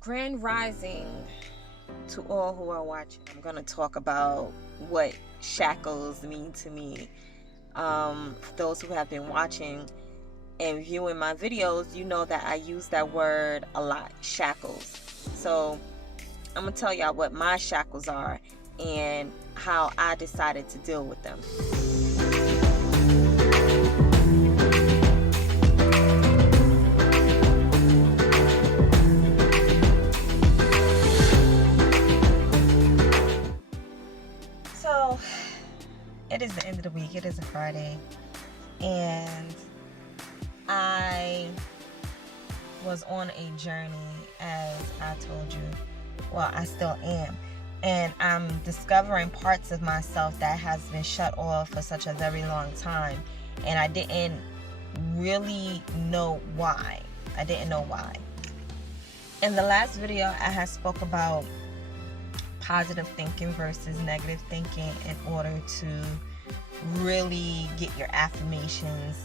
Grand Rising to all who are watching. I'm going to talk about what shackles mean to me. For those who have been watching and viewing my videos, you know that I use that word a lot, shackles. So I'm going to tell y'all what my shackles are and how I decided to deal with them. So it is the end of the week. It is a Friday. And I was on a journey, as I told you. Well, I still am. And I'm discovering parts of myself that has been shut off for such a very long time. And I didn't really know why. In the last video, I had spoke about positive thinking versus negative thinking in order to really get your affirmations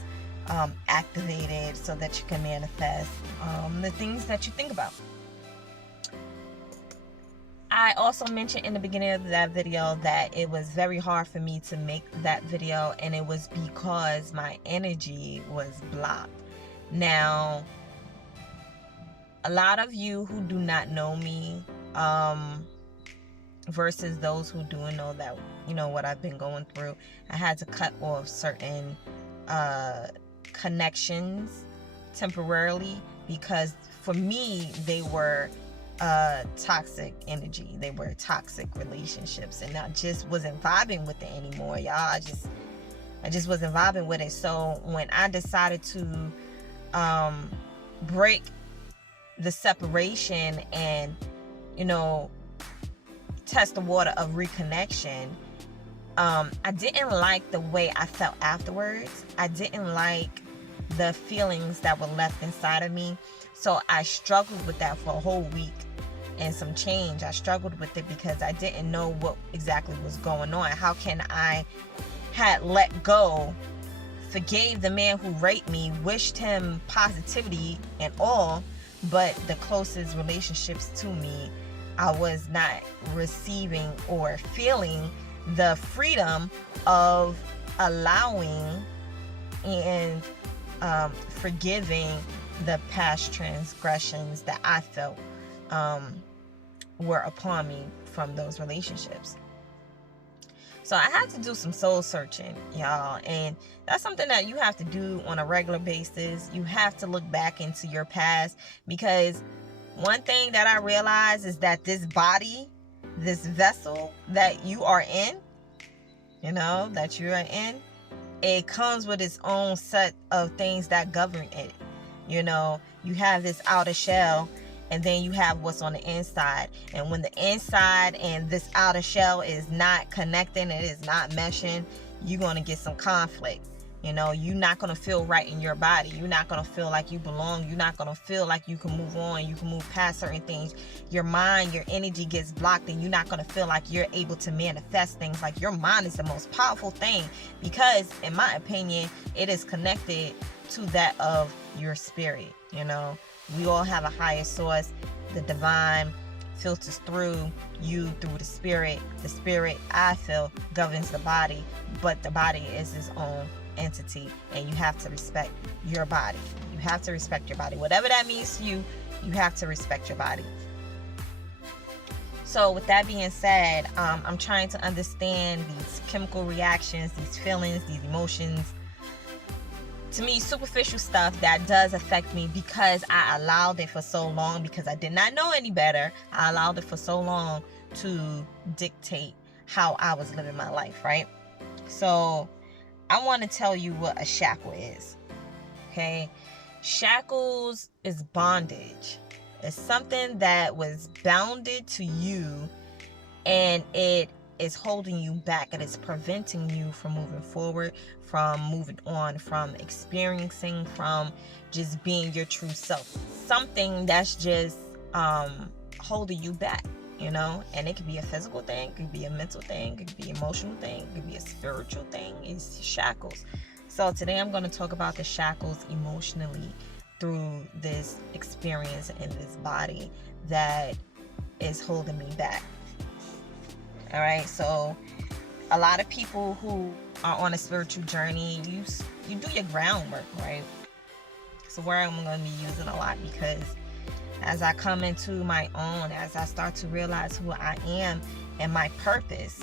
activated so that you can manifest the things that you think about. I also mentioned in the beginning of that video that it was very hard for me to make that video, and it was because my energy was blocked. Now, a lot of you who do not know me, versus those who do know that, you know, what I've been going through, I had to cut off certain connections temporarily because for me they were toxic energy. They were toxic relationships, and I just wasn't vibing with it anymore, y'all. I just wasn't vibing with it. So when I decided to break the separation and, you know, test the water of reconnection, I didn't like the way I felt afterwards. I didn't like the feelings that were left inside of me. So I struggled with that for a whole week and some change. I struggled with it because I didn't know what exactly was going on. How can I had let go, forgave the man who raped me, wished him positivity and all, but the closest relationships to me, I was not receiving or feeling the freedom of allowing and forgiving the past transgressions that I felt were upon me from those relationships. So I had to do some soul searching, y'all, and that's something that you have to do on a regular basis. You have to look back into your past, because one thing that I realized is that this body, this vessel that you are in, you know, that you are in, it comes with its own set of things that govern it. You know, you have this outer shell, and then you have what's on the inside. And when the inside and this outer shell is not connecting, it is not meshing, you're going to get some conflict. You know, you're not going to feel right in your body. You're not going to feel like you belong. You're not going to feel like you can move on. You can move past certain things. Your mind, your energy gets blocked, and you're not going to feel like you're able to manifest things. Like, your mind is the most powerful thing because, in my opinion, it is connected to that of your spirit. You know, we all have a higher source. The divine filters through you, through the spirit. The spirit, I feel, governs the body, but the body is its own entity, and you have to respect your body. You have to respect your body. Whatever that means to you, you have to respect your body. So with that being said, I'm trying to understand these chemical reactions, these feelings, these emotions. To me, superficial stuff that does affect me because I allowed it for so long, because I did not know any better. I allowed it for so long to dictate how I was living my life, right? So I want to tell you what a shackle is, okay? Shackles is bondage. It's something that was bounded to you, and it is holding you back. It is preventing you from moving forward, from moving on, from experiencing, from just being your true self. Something that's just holding you back, you know? And it could be a physical thing, it could be a mental thing, it could be an emotional thing, it could be a spiritual thing. It's shackles. So today I'm going to talk about the shackles emotionally through this experience in this body that is holding me back. All right, so a lot of people who are on a spiritual journey, you do your groundwork, right? It's a word I'm going to be using a lot, because as I come into my own, as I start to realize who I am and my purpose,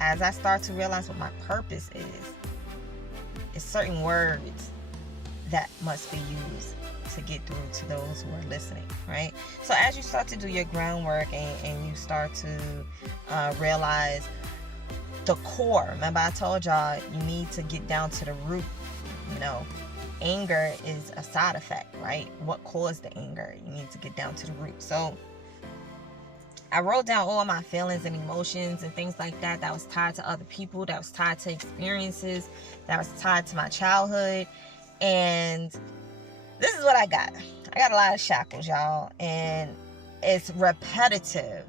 as I start to realize what my purpose is, it's certain words that must be used to get through to those who are listening, right? So as you start to do your groundwork and you start to realize the core, remember I told y'all you need to get down to the root. You know, anger is a side effect, right? What caused the anger? You need to get down to the root. So I wrote down all my feelings and emotions and things like that was tied to other people, that was tied to experiences, that was tied to my childhood. And this is what I got. I got a lot of shackles, y'all, and it's repetitive.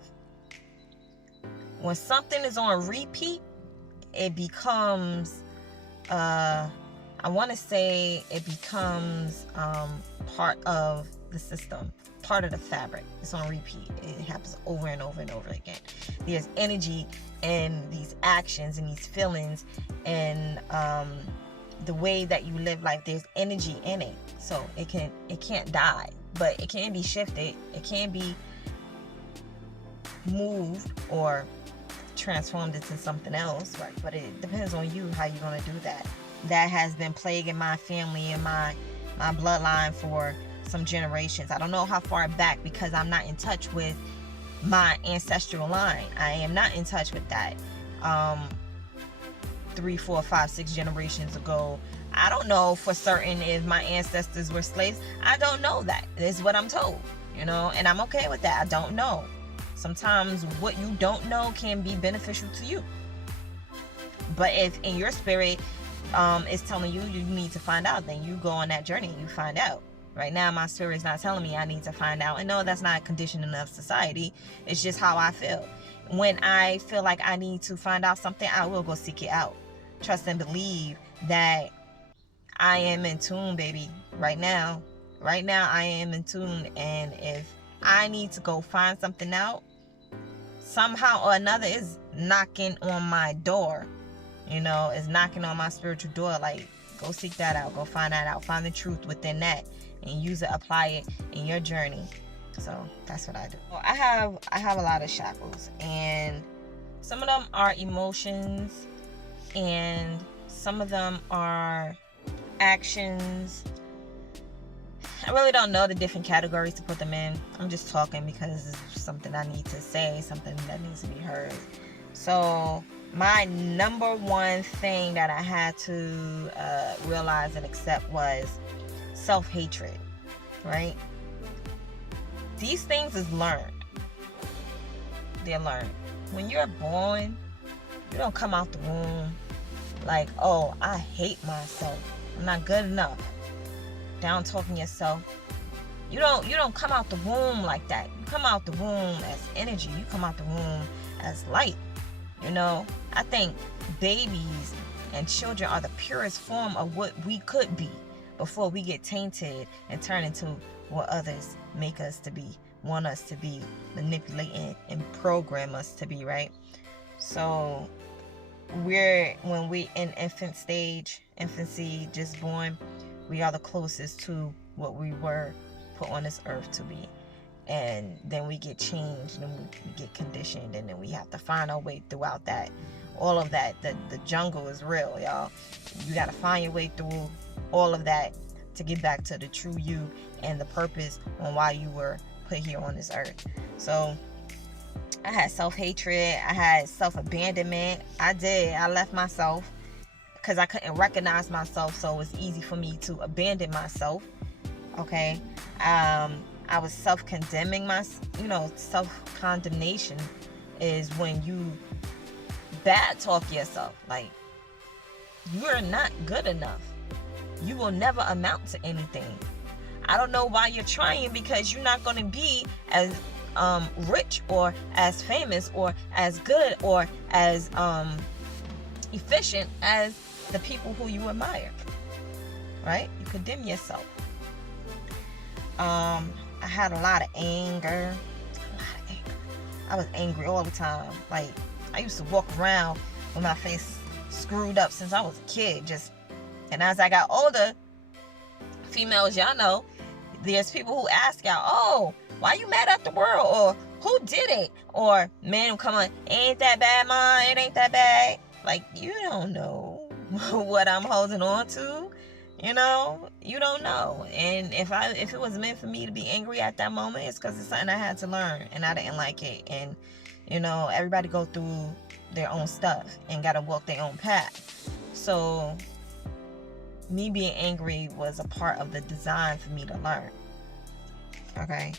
When something is on repeat, it becomes, I want to say it becomes part of the system, part of the fabric. It's on repeat. It happens over and over and over again. There's energy in these actions and these feelings and the way that you live life. There's energy in it, so it can't die, but it can be shifted. It can be moved or transformed into something else, right? But it depends on you how you're gonna do that. That has been plaguing my family and my bloodline for some generations. I don't know how far back, because I'm not in touch with my ancestral line. I am not in touch with that. 3, 4, 5, 6 generations ago. I don't know for certain if my ancestors were slaves. I don't know that. This is what I'm told, you know, and I'm okay with that. I don't know. Sometimes what you don't know can be beneficial to you. But if in your spirit it's telling you need to find out, then you go on that journey and you find out. Right now, my spirit is not telling me I need to find out. And no, that's not a conditioning of society. It's just how I feel. When I feel like I need to find out something, I will go seek it out. Trust and believe that I am in tune, baby. Right now I am in tune. And if I need to go find something out, somehow or another is knocking on my door. You know, is knocking on my spiritual door. Like, go seek that out. Go find that out. Find the truth within that and use it, apply it in your journey. So that's what I do. Well, I have a lot of shackles, and some of them are emotions, and some of them are actions. I really don't know the different categories to put them in. I'm just talking because it's something I need to say, something that needs to be heard. So my number one thing that I had to realize and accept was self-hatred, right? These things is learned. They're learned. When you're born, you don't come out the womb like, oh, I hate myself. I'm not good enough. Down talking yourself. You don't come out the womb like that. You come out the womb as energy. You come out the womb as light. You know, I think babies and children are the purest form of what we could be before we get tainted and turn into what others make us to be, want us to be, manipulate and program us to be, right? So when we in infancy, just born, we are the closest to what we were put on this earth to be. And then we get changed and we get conditioned, and then we have to find our way throughout that. All of that, the jungle is real, y'all. You got to find your way through all of that to get back to the true you and the purpose on why you were put here on this earth. So I had self-hatred. I had self-abandonment. I left myself because I couldn't recognize myself, so it was easy for me to abandon myself. Okay. I was self-condemning self-condemnation is when you bad talk yourself. Like, you're not good enough. You will never amount to anything. I don't know why you're trying, because you're not going to be as rich or as famous or as good or as efficient as the people who you admire. Right? You condemn yourself. I had a lot of anger. I was angry all the time. Like, I used to walk around with my face screwed up since I was a kid. And as I got older, females, y'all know, there's people who ask y'all, oh, why you mad at the world? Or who did it? Or men will come on, ain't that bad, ma? It ain't that bad. Like, you don't know what I'm holding on to. You know, you don't know. And if it was meant for me to be angry at that moment, it's because it's something I had to learn and I didn't like it. And, you know, everybody go through their own stuff and gotta walk their own path. So me being angry was a part of the design for me to learn. Okay.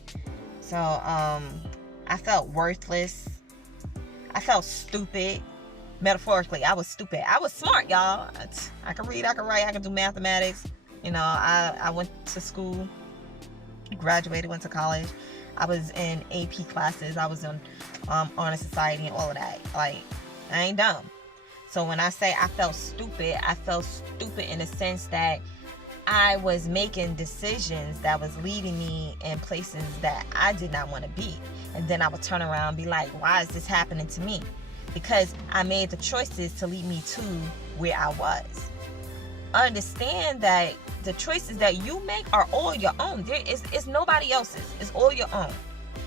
So I felt worthless. I felt stupid. Metaphorically, I was stupid. I was smart, y'all. I could read, I could write, I could do mathematics. You know, I went to school, graduated, went to college. I was in AP classes. I was in honor society and all of that. Like, I ain't dumb. So when I say I felt stupid in the sense that I was making decisions that was leading me in places that I did not want to be. And then I would turn around and be like, why is this happening to me? Because I made the choices to lead me to where I was. Understand that the choices that you make are all your own. It's nobody else's. It's all your own.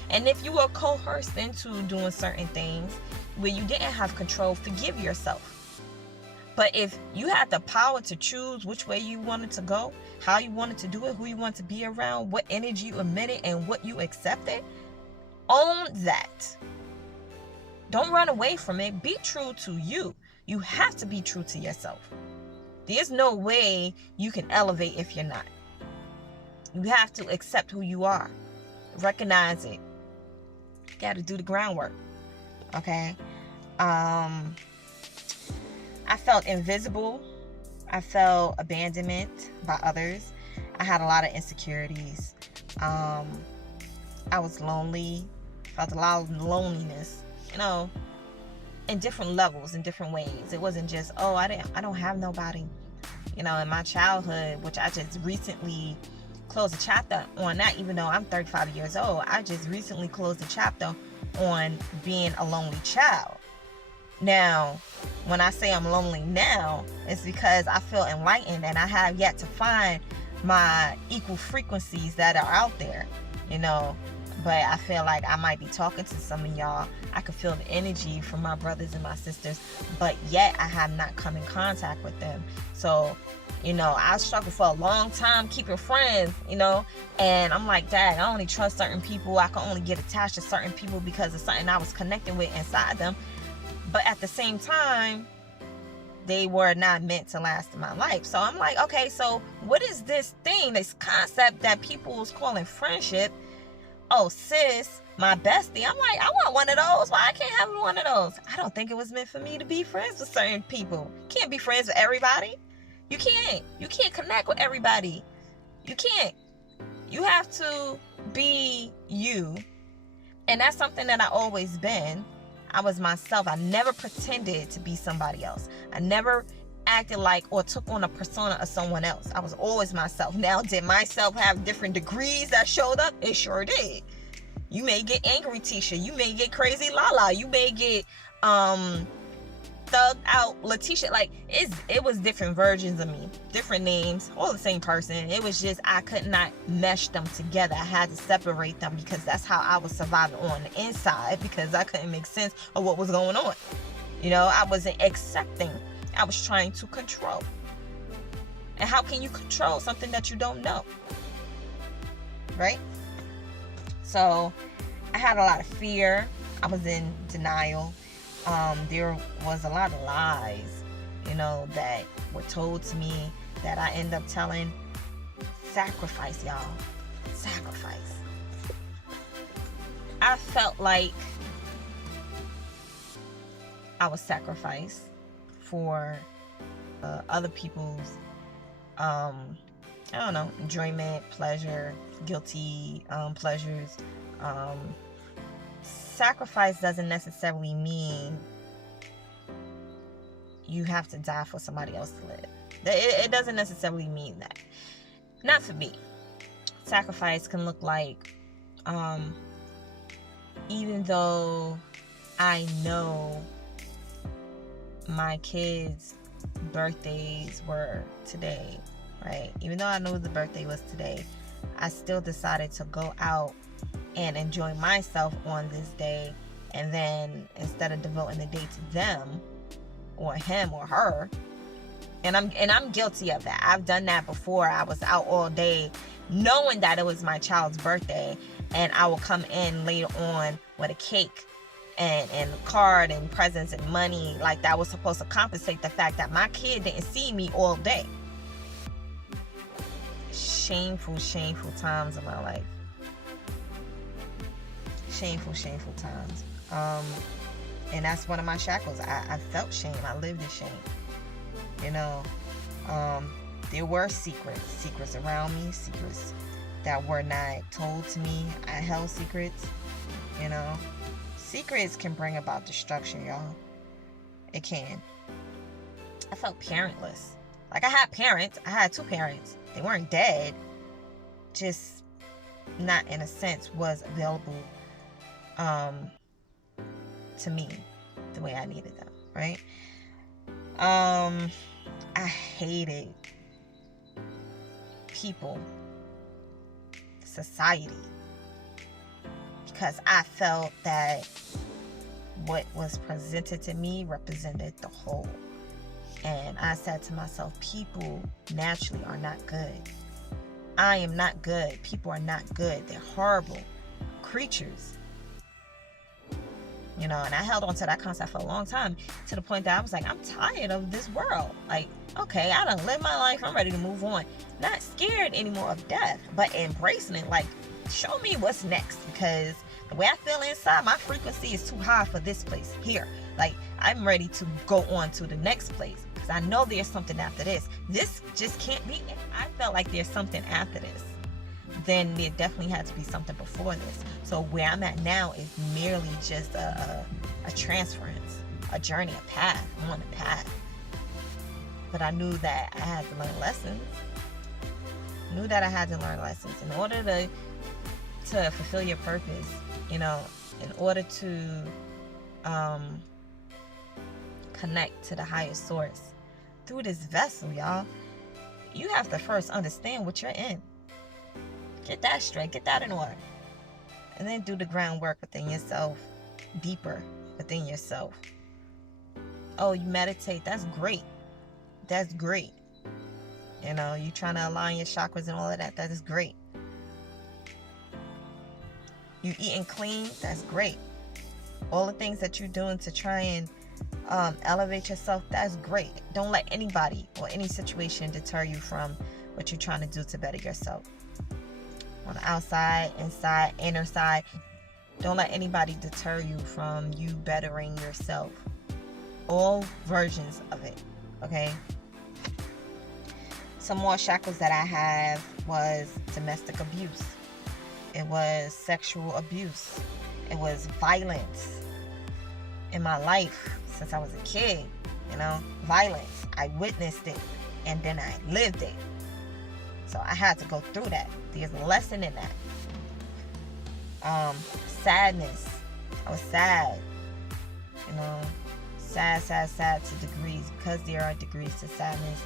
And if you were coerced into doing certain things where you didn't have control, forgive yourself. But if you had the power to choose which way you wanted to go, how you wanted to do it, who you wanted to be around, what energy you emitted, and what you accepted, own that. Don't run away from it. Be true to you. You have to be true to yourself. There's no way you can elevate if you're not. You have to accept who you are. Recognize it. You got to do the groundwork. Okay? I felt invisible. I felt abandonment by others. I had a lot of insecurities. I was lonely. Felt a lot of loneliness. You know, in different levels, in different ways. It wasn't just, oh, I don't have nobody. You know, in my childhood, which I just recently closed a chapter on that, even though I'm 35 years old, I just recently closed a chapter on being a lonely child. Now, when I say I'm lonely now, it's because I feel enlightened and I have yet to find my equal frequencies that are out there, you know. But I feel like I might be talking to some of y'all. I could feel the energy from my brothers and my sisters, but yet I have not come in contact with them. So, you know, I struggled for a long time keeping friends, you know, and I'm like, dang, I only trust certain people. I can only get attached to certain people because of something I was connecting with inside them. But at the same time, they were not meant to last in my life. So I'm like, okay, so what is this thing, this concept that people is calling friendship? Oh, sis, my bestie. I'm like, I want one of those. Why I can't have one of those? I don't think it was meant for me to be friends with certain people. Can't be friends with everybody. You can't. You can't connect with everybody. You can't. You have to be you. And that's something that I always been. I was myself. I never pretended to be somebody else. I never acted like or took on a persona of someone else. I was always myself. Now, did myself have different degrees that showed up? It sure did. You may get angry Tisha. You may get crazy Lala. You may get thugged out Letitia. Like, it was different versions of me, different names, all the same person. It was just I could not mesh them together. I had to separate them because that's how I was surviving on the inside, because I couldn't make sense of what was going on. You know, I wasn't accepting. I was trying to control. And how can you control something that you don't know? Right? So I had a lot of fear. I was in denial. There was a lot of lies, you know, that were told to me that I end up telling. Sacrifice, y'all. Sacrifice. I felt like I was sacrificed for other people's I don't know, enjoyment, pleasure, guilty pleasures. Sacrifice doesn't necessarily mean you have to die for somebody else to live. It doesn't necessarily mean that. Not for me. Sacrifice can look like Even though I know my kids' birthdays were today, right? Even though I know the birthday was today, I still decided to go out and enjoy myself on this day. And then instead of devoting the day to them or him or her, and I'm guilty of that. I've done that before. I was out all day knowing that it was my child's birthday, and I will come in later on with a cake and card and presents and money, like that was supposed to compensate the fact that my kid didn't see me all day. Shameful times of my life. Shameful times. And that's one of my shackles. I felt shame. I lived in shame. You know, there were secrets around me, secrets that were not told to me. I held secrets, you know. Secrets can bring about destruction, y'all. It can. I felt parentless. Like, I had parents. I had 2 parents. They weren't dead. Just not, in a sense, was available to me the way I needed them, right? I hated people, society, because I felt that what was presented to me represented the whole. And I said to myself, people naturally are not good. I am not good. People are not good. They're horrible creatures. You know, and I held on to that concept for a long time, to the point that I was like, I'm tired of this world. Like, okay, I done lived my life. I'm ready to move on. Not scared anymore of death, but embracing it. Like, show me what's next, because the way I feel inside, my frequency is too high for this place here. Like, I'm ready to go on to the next place, because I know there's something after this. This just can't be it. I felt like there's something after this. Then there definitely had to be something before this. So where I'm at now is merely just a transference, a journey, a path. I'm on a path. But I knew that I had to learn lessons. In order to fulfill your purpose, you know, in order to connect to the higher source through this vessel, y'all, you have to first understand what you're in. Get that straight, get that in order. And then do the groundwork within yourself, deeper within yourself. Oh, you meditate, that's great. That's great. You know, you trying to align your chakras and all of that, that is great. You eating clean, that's great. All the things that you're doing to try and elevate yourself, that's great. Don't let anybody or any situation deter you from what you're trying to do to better yourself. On the outside, inside, inner side. Don't let anybody deter you from you bettering yourself. All versions of it, okay? Some more shackles that I have was domestic abuse. It was sexual abuse. It was violence in my life since I was a kid, you know? Violence. I witnessed it, and then I lived it. So I had to go through that. There's a lesson in that. Sadness. I was sad. You know, sad to degrees. Because there are degrees to sadness,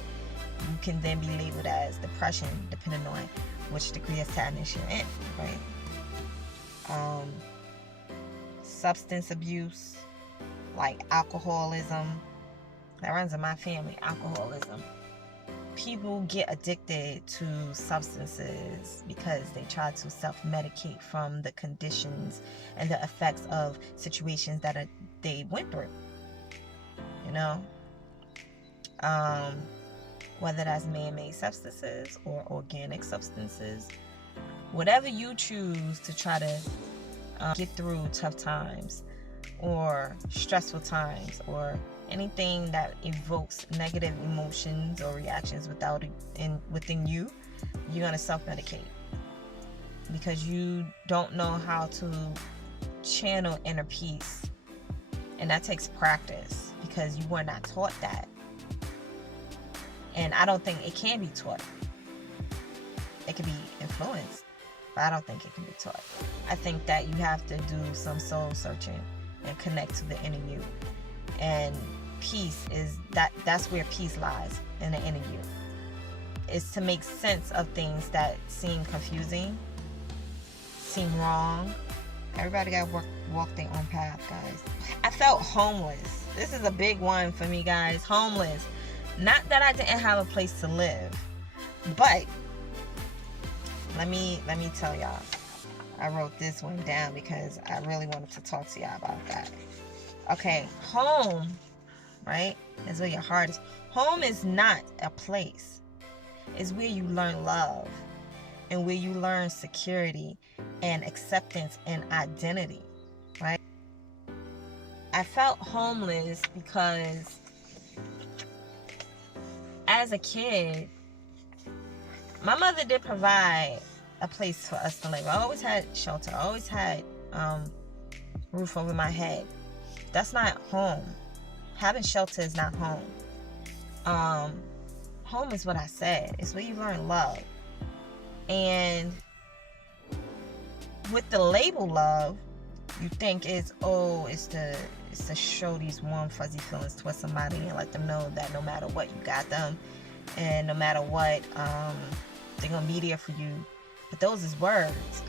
you can then be labeled as depression, depending on which degree of sadness you're in, right? Substance abuse, like alcoholism. That runs in my family, alcoholism. People get addicted to substances because they try to self-medicate from the conditions and the effects of situations that they went through. You know? Whether that's man-made substances or organic substances. Whatever you choose to try to get through tough times or stressful times or anything that evokes negative emotions or reactions within you, you're going to self-medicate because you don't know how to channel inner peace. And that takes practice because you were not taught that. And I don't think it can be taught. It can be influenced, but I don't think it can be taught. I think that you have to do some soul searching and connect to the inner you. And peace is that's where peace lies, in the inner you. It's to make sense of things that seem confusing, seem wrong. Everybody got to walk their own path, guys. I felt homeless. This is a big one for me, guys. Homeless. Not that I didn't have a place to live, but let me tell y'all. I wrote this one down because I really wanted to talk to y'all about that. Okay, home, right, is where your heart is. Home is not a place. It's where you learn love and where you learn security and acceptance and identity, right? I felt homeless because as a kid, my mother did provide a place for us to live. I always had shelter. I always had roof over my head. That's not home. Having shelter is not home. Home is what I said. It's where you learn love. And with the label love, you think it's to show these warm fuzzy feelings towards somebody and let them know that no matter what, you got them, and no matter what, they're gonna be there for you. But those is words.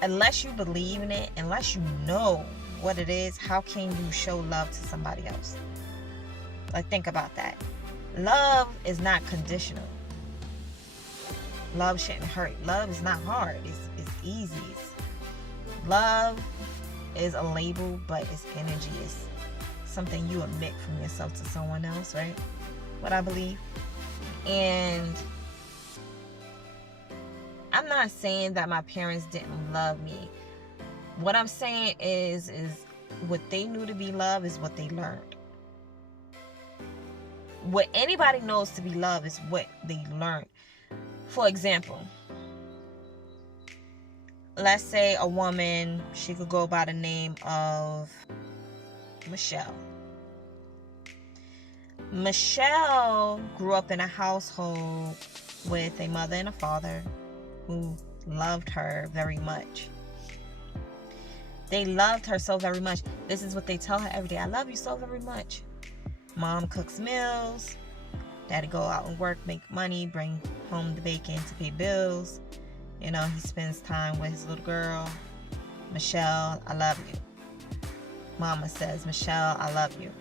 Unless you believe in it, unless you know what it is, how can you show love to somebody else? Like, think about that. Love is not conditional. Love shouldn't hurt. Love is not hard. It's easy. Love is a label, but it's energy. It's something you emit from yourself to someone else, right? What I believe. And I'm not saying that my parents didn't love me. What I'm saying is what they knew to be love is what they learned. What anybody knows to be love is what they learned. For example, let's say a woman, she could go by the name of Michelle. Michelle grew up in a household with a mother and a father who loved her very much. They loved her so very much. This is what they tell her every day. I love you so very much. Mom cooks meals. Daddy go out and work, make money, bring home the bacon to pay bills. You know, he spends time with his little girl. Michelle, I love you. Mama says, Michelle, I love you.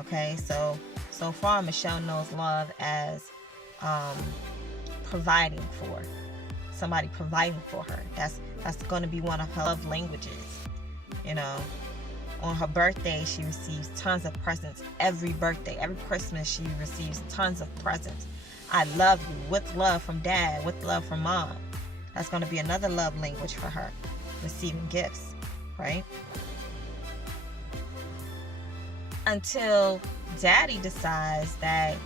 Okay, so far Michelle knows love as providing for somebody, providing for her. That's going to be one of her love languages. You know, on her birthday, she receives tons of presents. Every birthday, every Christmas, she receives tons of presents. I love you, with love from dad, with love from mom. That's going to be another love language for her, receiving gifts, right? Until daddy decides that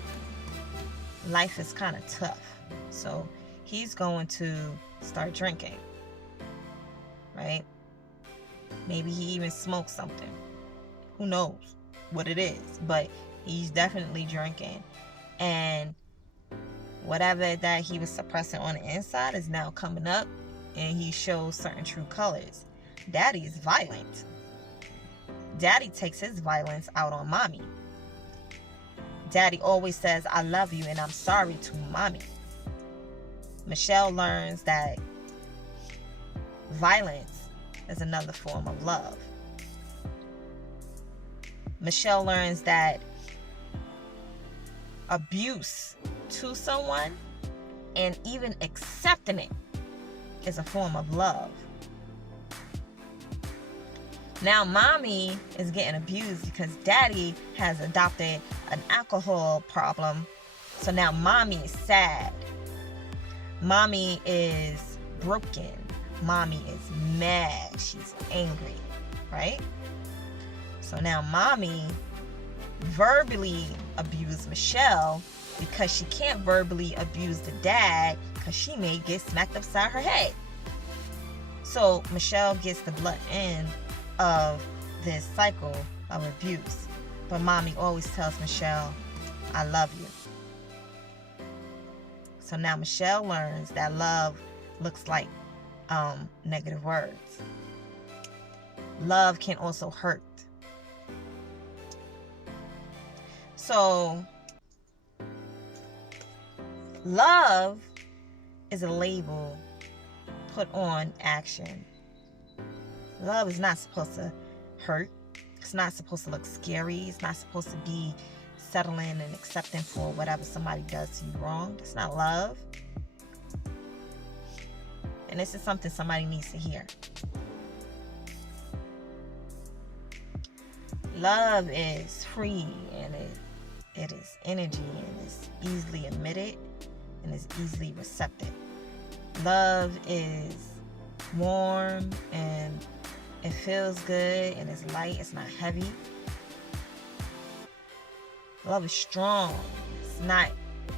life is kind of tough. So he's going to start drinking, right? Maybe he even smokes something. Who knows what it is, but he's definitely drinking. And whatever that he was suppressing on the inside is now coming up, and he shows certain true colors. Daddy is violent. Daddy takes his violence out on mommy. Daddy always says, I love you and I'm sorry to mommy. Michelle learns that violence is another form of love. Michelle learns that abuse to someone and even accepting it is a form of love. Now mommy is getting abused because daddy has adopted an alcohol problem. So now mommy is sad. Mommy is broken. Mommy is mad. She's angry, right? So now mommy verbally abused Michelle because she can't verbally abuse the dad because she may get smacked upside her head. So Michelle gets the blunt end of this cycle of abuse. But mommy always tells Michelle, I love you. So now Michelle learns that love looks like negative words. Love can also hurt. So love is a label put on action. Love is not supposed to hurt. It's not supposed to look scary. It's not supposed to be settling and accepting for whatever somebody does to you wrong. It's not love. And this is something somebody needs to hear. Love is free, and it is energy, and it's easily emitted, and it's easily receptive. Love is warm, and it feels good, and it's light. It's not heavy. Love is strong. It's not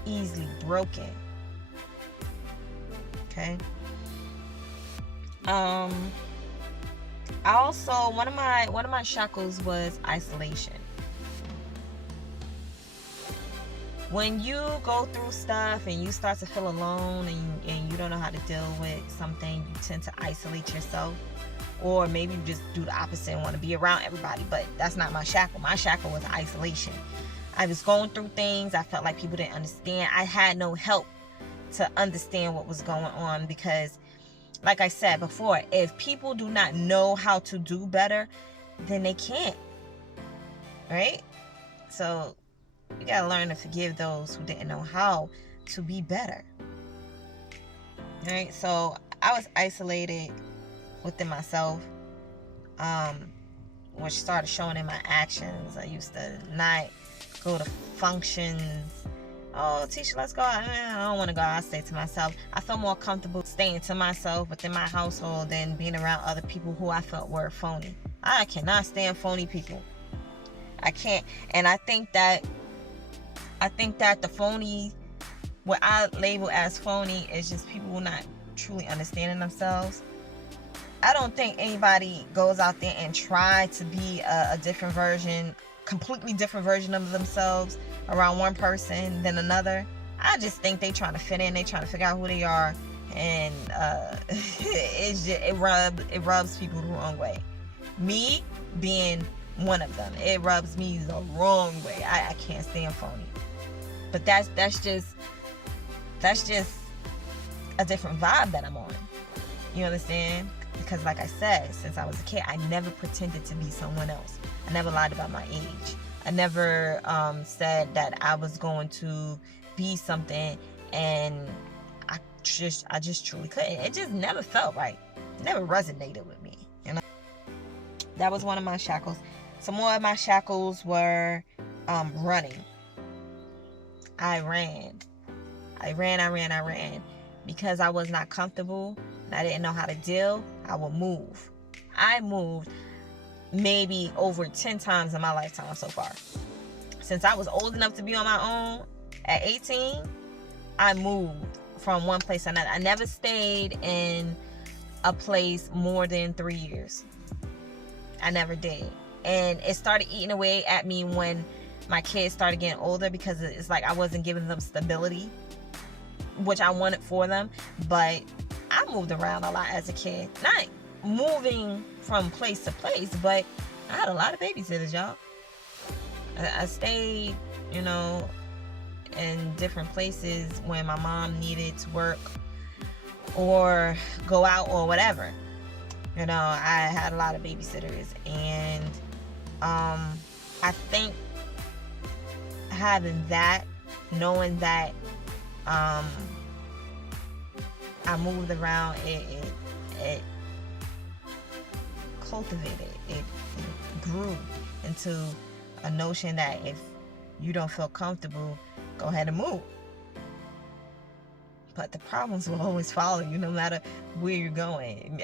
easily broken. Okay. I also, one of my shackles was isolation. When you go through stuff and you start to feel alone, and you don't know how to deal with something, you tend to isolate yourself. Or maybe you just do the opposite and want to be around everybody. But that's not my shackle. My shackle was isolation. I was going through things. I felt like people didn't understand. I had no help to understand what was going on, because like I said before, if people do not know how to do better, then they can't. Right? So you gotta learn to forgive those who didn't know how to be better. Right? So I was isolated within myself, which started showing in my actions. I used to not go to functions. Oh, Tisha, let's go out. I don't want to go out. I stay to myself. I felt more comfortable staying to myself within my household than being around other people who I felt were phony. I cannot stand phony people. I can't. And I think that the phony, what I label as phony, is just people who are not truly understanding themselves. I don't think anybody goes out there and try to be a different version, completely different version of themselves around one person than another. I just think they trying to fit in. They trying to figure out who they are, and it rubs people the wrong way. Me being one of them, it rubs me the wrong way. I can't stand phony. But that's just a different vibe that I'm on. You understand? Because like I said, since I was a kid, I never pretended to be someone else. I never lied about my age. I never said that I was going to be something, and I just truly couldn't. It just never felt right. It never resonated with me. You know? That was one of my shackles. Some more of my shackles were running. I ran. Because I was not comfortable and I didn't know how to deal, I would move. I moved maybe over 10 times in my lifetime so far. Since I was old enough to be on my own at 18, I moved from one place to another. I never stayed in a place more than 3 years. I never did. And it started eating away at me when my kids started getting older, because it's like I wasn't giving them stability, which I wanted for them. But I moved around a lot as a kid. Not moving from place to place, but I had a lot of babysitters, y'all. I stayed, in different places when my mom needed to work or go out or whatever. I had a lot of babysitters, and I think having that, knowing that I moved around, it cultivated, it grew into a notion that if you don't feel comfortable, go ahead and move. But the problems will always follow you no matter where you're going.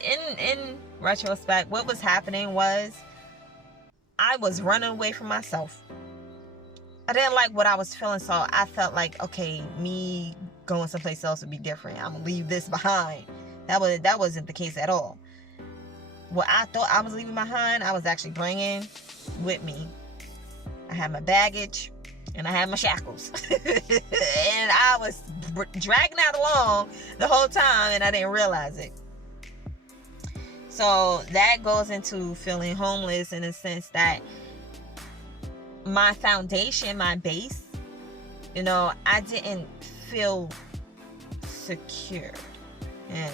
In retrospect, what was happening was I was running away from myself. I didn't like what I was feeling, so I felt like, okay, me going someplace else would be different. I'm gonna leave this behind. That wasn't the case at all. What I thought I was leaving behind, I was actually bringing with me. I had my baggage and I had my shackles. And I was dragging out along the whole time, and I didn't realize it. So that goes into feeling homeless in the sense that my foundation, my base, I didn't feel secure. And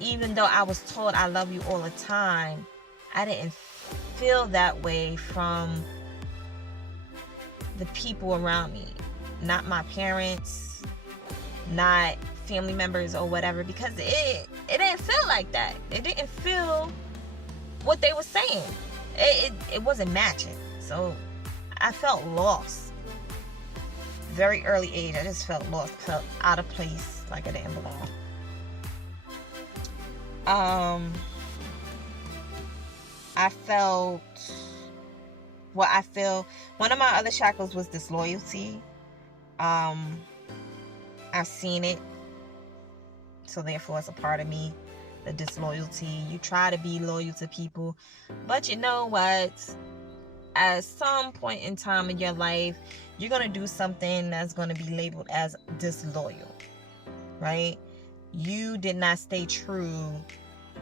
even though I was told I love you all the time, I didn't feel that way from the people around me. Not my parents, not family members or whatever, because it didn't feel like that. It didn't feel what they were saying. It wasn't matching. So I felt lost. Very early age, I just felt lost. Felt out of place, like I didn't belong. I feel one of my other shackles was disloyalty. I've seen it, so therefore it's a part of me. The disloyalty. You try to be loyal to people, but you know what? At some point in time in your life, you're going to do something that's going to be labeled as disloyal, right? You did not stay true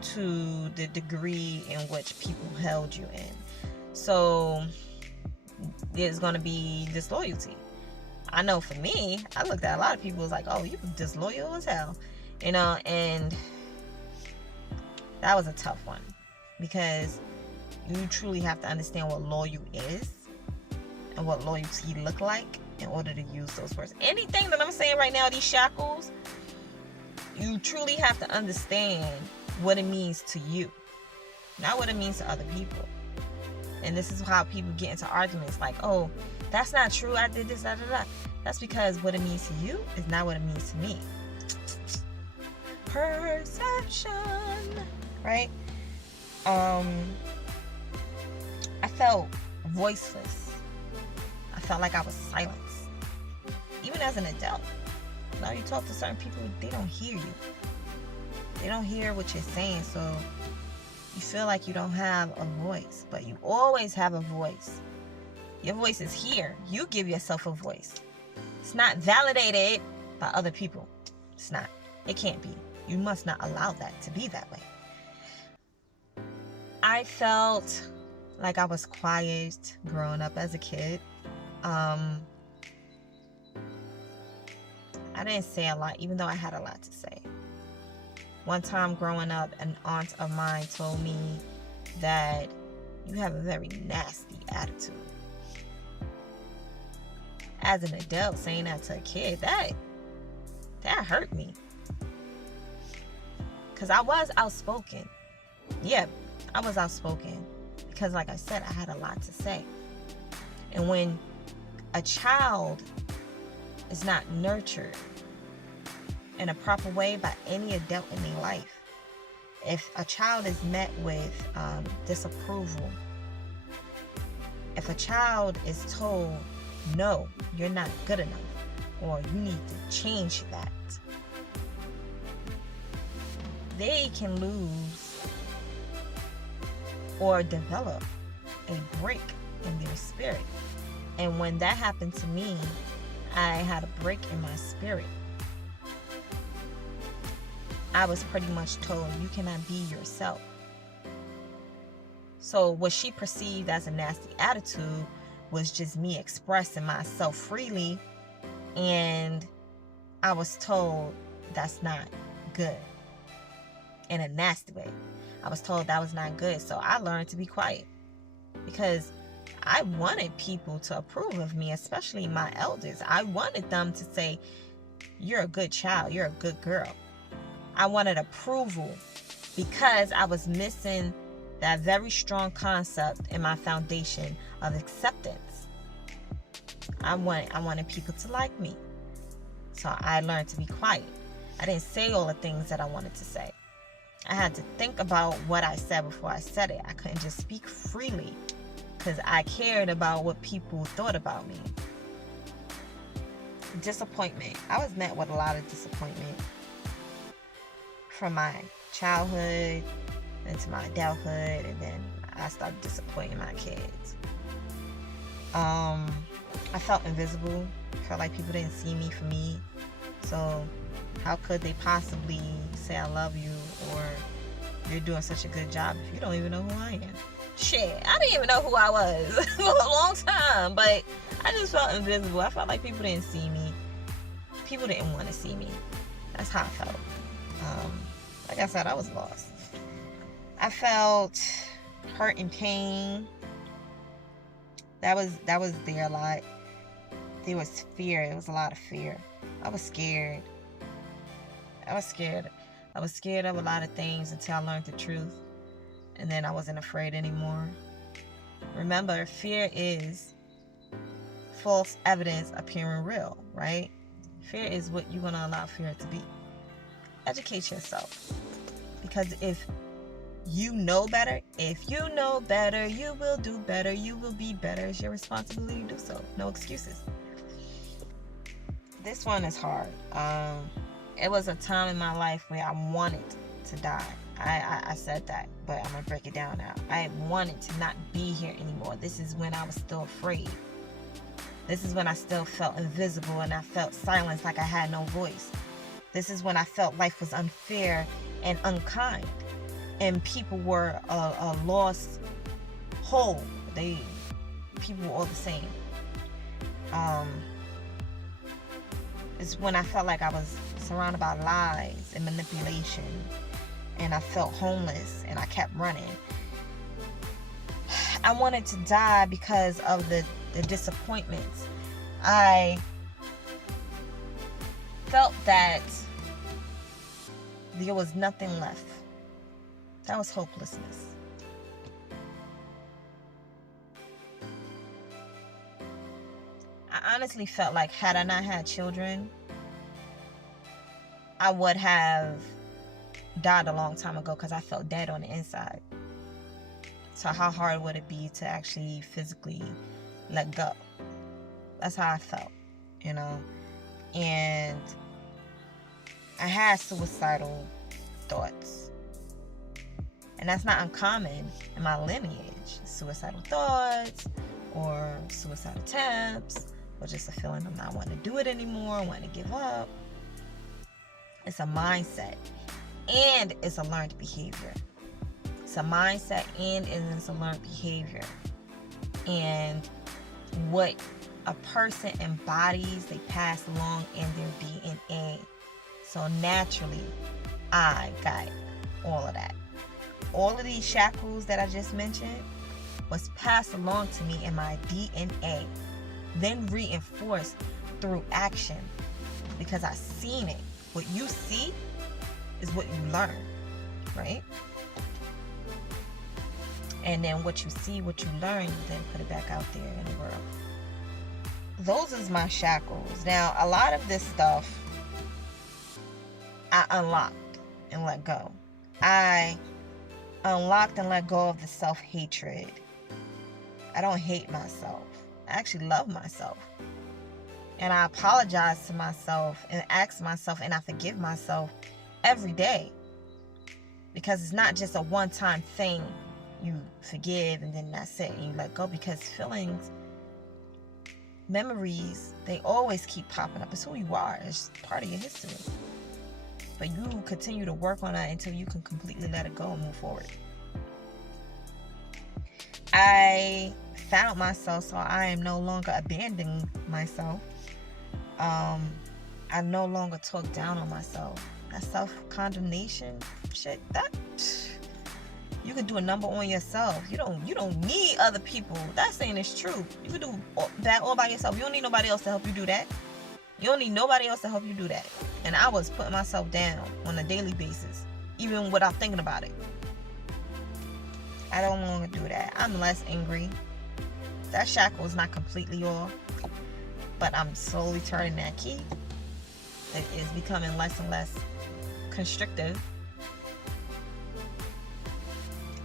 to the degree in which people held you in. So there's going to be disloyalty. I know for me, I looked at a lot of people, was like, oh, you disloyal as hell, and that was a tough one, because you truly have to understand what loyal is and what loyalty look like in order to use those words. Anything that I'm saying right now, these shackles, you truly have to understand what it means to you, not what it means to other people. And this is how people get into arguments like, oh, that's not true, I did this, da, da, da. That's because what it means to you is not what it means to me. Perception, right? I felt voiceless. I felt like I was silenced. Even as an adult. Now you talk to certain people, they don't hear you. They don't hear what you're saying, so you feel like you don't have a voice. But you always have a voice. Your voice is here. You give yourself a voice. It's not validated by other people. It's not. It can't be. You must not allow that to be that way. I felt like I was quiet growing up as a kid. I didn't say a lot, even though I had a lot to say. One time growing up, an aunt of mine told me that you have a very nasty attitude. As an adult, saying that to a kid, that hurt me. Because I was outspoken. Yeah, I was outspoken. Because like I said, I had a lot to say. And when a child is not nurtured in a proper way by any adult in their life, if a child is met with disapproval, if a child is told, no, you're not good enough, or you need to change that, they can lose or develop a break in their spirit. And when that happened to me, I had a break in my spirit. I was pretty much told, you cannot be yourself. So what she perceived as a nasty attitude was just me expressing myself freely, and I was told that's not good. In a nasty way. I was told that was not good. So I learned to be quiet, because I wanted people to approve of me, especially my elders. I wanted them to say, you're a good child, you're a good girl. I wanted approval, because I was missing that very strong concept in my foundation of acceptance. I wanted people to like me. So I learned to be quiet. I didn't say all the things that I wanted to say. I had to think about what I said before I said it. I couldn't just speak freely, because I cared about what people thought about me. Disappointment. I was met with a lot of disappointment from my childhood into my adulthood, and then I started disappointing my kids. I felt invisible. I felt like people didn't see me for me. So how could they possibly say I love you or you're doing such a good job if you don't even know who I am? Shit, I didn't even know who I was for a long time, but I just felt invisible. I felt like people didn't see me. People didn't want to see me. That's how I felt. Like I said, I was lost. I felt hurt and pain. That was there a lot. There was fear. It was a lot of fear. I was scared. I was scared of a lot of things until I learned the truth. And then I wasn't afraid anymore. Remember, fear is false evidence appearing real, right? Fear is what you're going to allow fear to be. Educate yourself. Because if you know better, you will do better, you will be better. It's your responsibility to do so. No excuses. This one is hard. It was a time in my life where I wanted to die. I said that, but I'm going to break it down now. I wanted to not be here anymore. This is when I was still afraid. This is when I still felt invisible and I felt silenced, like I had no voice. This is when I felt life was unfair and unkind. And people were a lost whole. People were all the same. It's when I felt like I was surrounded by lies and manipulation. And I felt homeless and I kept running. I wanted to die because of the disappointments. I felt that there was nothing left. That was hopelessness. I honestly felt like had I not had children, I would have died a long time ago because I felt dead on the inside. So how hard would it be to actually physically let go? That's how I felt, you know. And I had suicidal thoughts. And that's not uncommon in my lineage. Suicidal thoughts or suicide attempts or just a feeling of not wanting to do it anymore, wanting to give up. It's a mindset and it's a learned behavior. It's a mindset and it's a learned behavior. And what a person embodies, they pass along in their DNA. So naturally, I got all of that. All of these shackles that I just mentioned was passed along to me in my DNA, then reinforced through action because I seen it. What you see is what you learn, right? And then what you see, what you learn, you then put it back out there in the world. Those is my shackles. Now, a lot of this stuff I unlocked and let go. I unlocked and let go of the self-hatred. I don't hate myself. I actually love myself. And I apologize to myself and ask myself and I forgive myself every day. Because it's not just a one-time thing. You forgive and then that's it and you let go, because feelings, memories, they always keep popping up. It's who you are. It's part of your history. But you continue to work on that until you can completely let it go and move forward. I found myself, so I am no longer abandoning myself. I no longer talk down on myself. That self-condemnation shit, that you can do a number on yourself. You don't need other people. That saying is true. You can do that all by yourself. You don't need nobody else to help you do that. You don't need nobody else to help you do that. And I was putting myself down on a daily basis, even without thinking about it. I don't want to do that. I'm less angry. That shackle is not completely off, but I'm slowly turning that key. It is becoming less and less constrictive.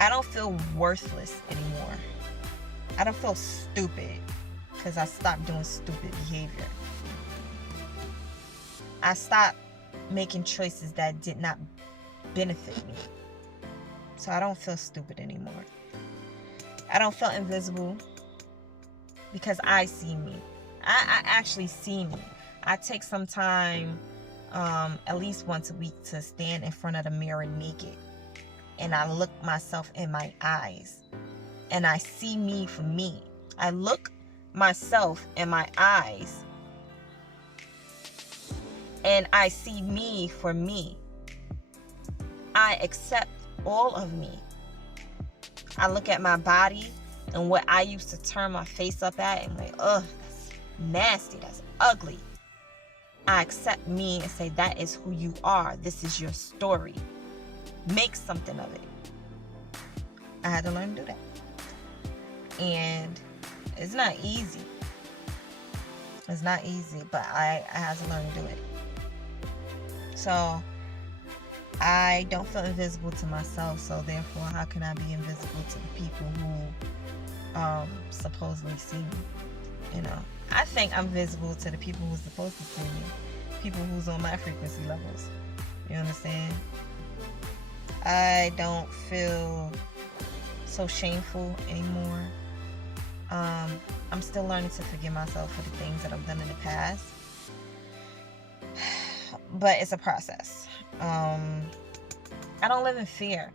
I don't feel worthless anymore. I don't feel stupid because I stopped doing stupid behavior. I stopped making choices that did not benefit me. So I don't feel stupid anymore. I don't feel invisible because I see me. I actually see me. I take some time at least once a week, to stand in front of the mirror naked, and I look myself in my eyes, and I see me for me. I look myself in my eyes, and I see me for me. I accept all of me. I look at my body and what I used to turn my face up at and like, ugh, that's nasty, that's ugly. I accept me and say, that is who you are. This is your story. Make something of it. I had to learn to do that. And it's not easy. It's not easy, but I had to learn to do it. So I don't feel invisible to myself, so therefore how can I be invisible to the people who supposedly see me? You know, I think I'm visible to the people who's supposed to see me, people who's on my frequency levels. You understand? I don't feel so shameful anymore. I'm still learning to forgive myself for the things that I've done in the past, but it's a process. I don't live in fear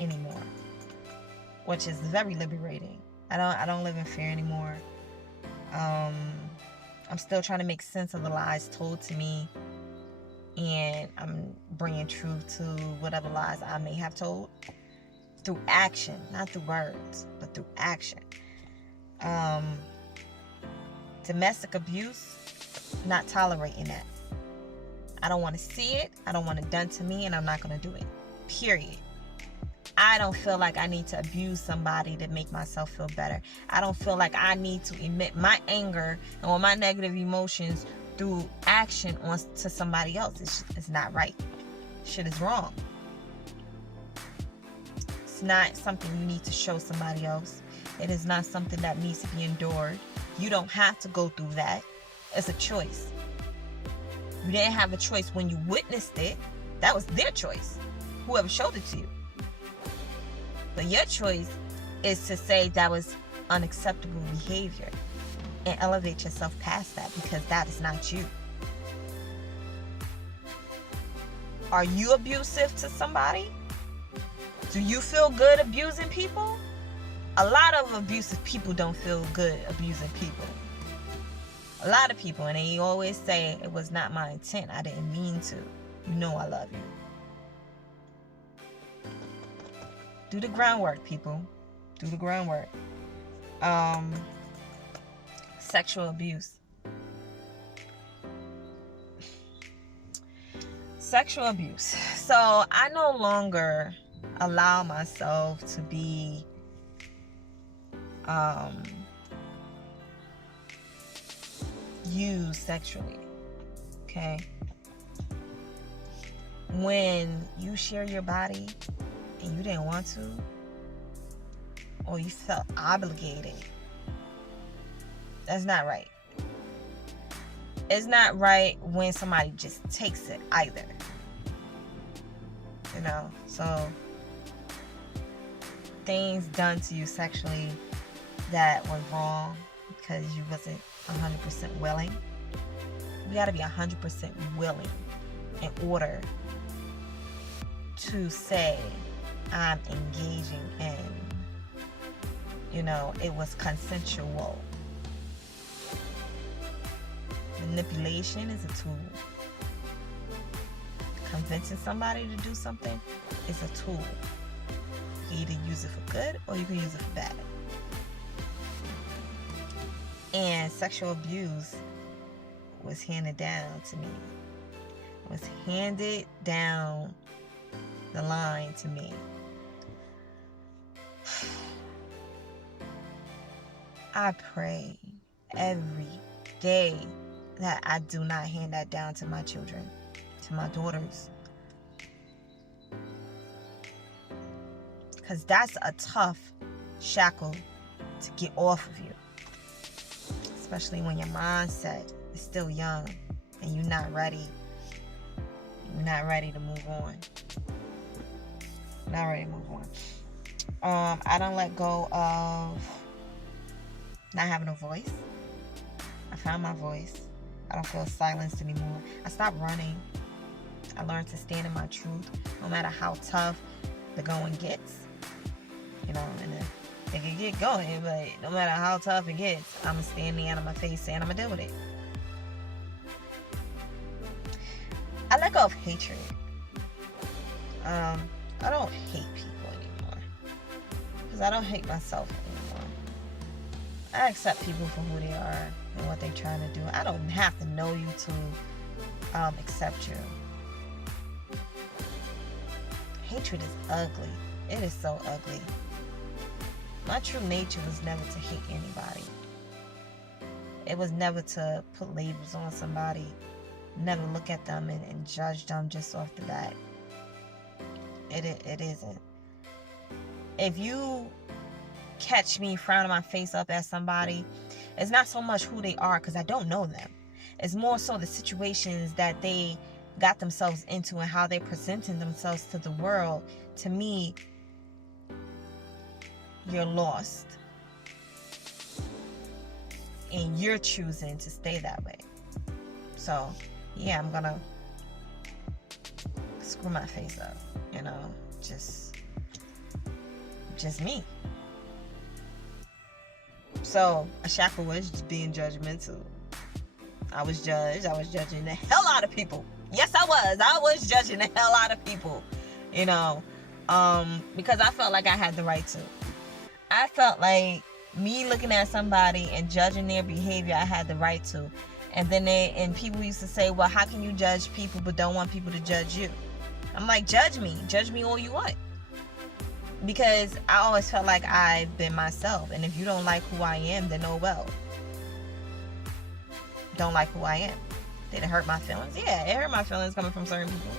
anymore, which is very liberating. I don't live in fear anymore. I'm still trying to make sense of the lies told to me, and I'm bringing truth to whatever lies I may have told through action, not through words, but through action. Domestic abuse, not tolerating that. I don't want to see it. I don't want it done to me, and I'm not going to do it. Period. I don't feel like I need to abuse somebody to make myself feel better. I don't feel like I need to emit my anger or my negative emotions through action to somebody else. It's not right. Shit is wrong. It's not something you need to show somebody else. It is not something that needs to be endured. You don't have to go through that. It's a choice. You didn't have a choice when you witnessed it. That was their choice. Whoever showed it to you. But your choice is to say that was unacceptable behavior and elevate yourself past that, because that is not you. Are you abusive to somebody? Do you feel good abusing people? A lot of abusive people don't feel good abusing people. A lot of people, and they always say, it was not my intent. I didn't mean to. You know I love you. Do the groundwork, people. Do the groundwork. Sexual abuse. Sexual abuse. So I no longer allow myself to be used sexually. Okay? When you share your body and you didn't want to, or you felt obligated, that's not right. It's not right when somebody just takes it either. You know, so things done to you sexually that were wrong because you wasn't 100% willing. You got to be 100% willing in order to say, I'm engaging in, you know, it was consensual. Manipulation is a tool. Convincing somebody to do something is a tool. You can either use it for good or you can use it for bad. And sexual abuse was handed down to me. It was handed down the line to me. I pray every day that I do not hand that down to my children, to my daughters. Because that's a tough shackle to get off of you. Especially when your mindset is still young and you're not ready. You're not ready to move on. Not ready to move on. I don't let go of not having a voice. I found my voice. I don't feel silenced anymore. I stopped running. I learned to stand in my truth, no matter how tough the going gets. You know, and it can get going, but no matter how tough it gets, I'm going to stand there on my face saying I'm going to deal with it. I let go of hatred. I don't hate people anymore. Because I don't hate myself anymore. I accept people for who they are and what they're trying to do. I don't have to know you to accept you. Hatred is ugly. It is so ugly. My true nature was never to hate anybody. It was never to put labels on somebody. Never look at them and judge them just off the bat. It isn't. If you catch me frowning my face up at somebody, it's not so much who they are, because I don't know them. It's more so the situations that they got themselves into and how they're presenting themselves to the world. To me, you're lost. And you're choosing to stay that way. So, yeah, I'm gonna screw my face up. You know, just me. So, a Shackle was just being judgmental. I was judged. I was judging the hell out of people. Yes, I was. I was judging the hell out of people. You know, because I felt like I had the right to. I felt like me looking at somebody and judging their behavior, I had the right to. And then people used to say, well, how can you judge people but don't want people to judge you? I'm like, judge me all you want. Because I always felt like I've been myself. And if you don't like who I am, then oh well. Don't like who I am. Did it hurt my feelings? Yeah, it hurt my feelings coming from certain people.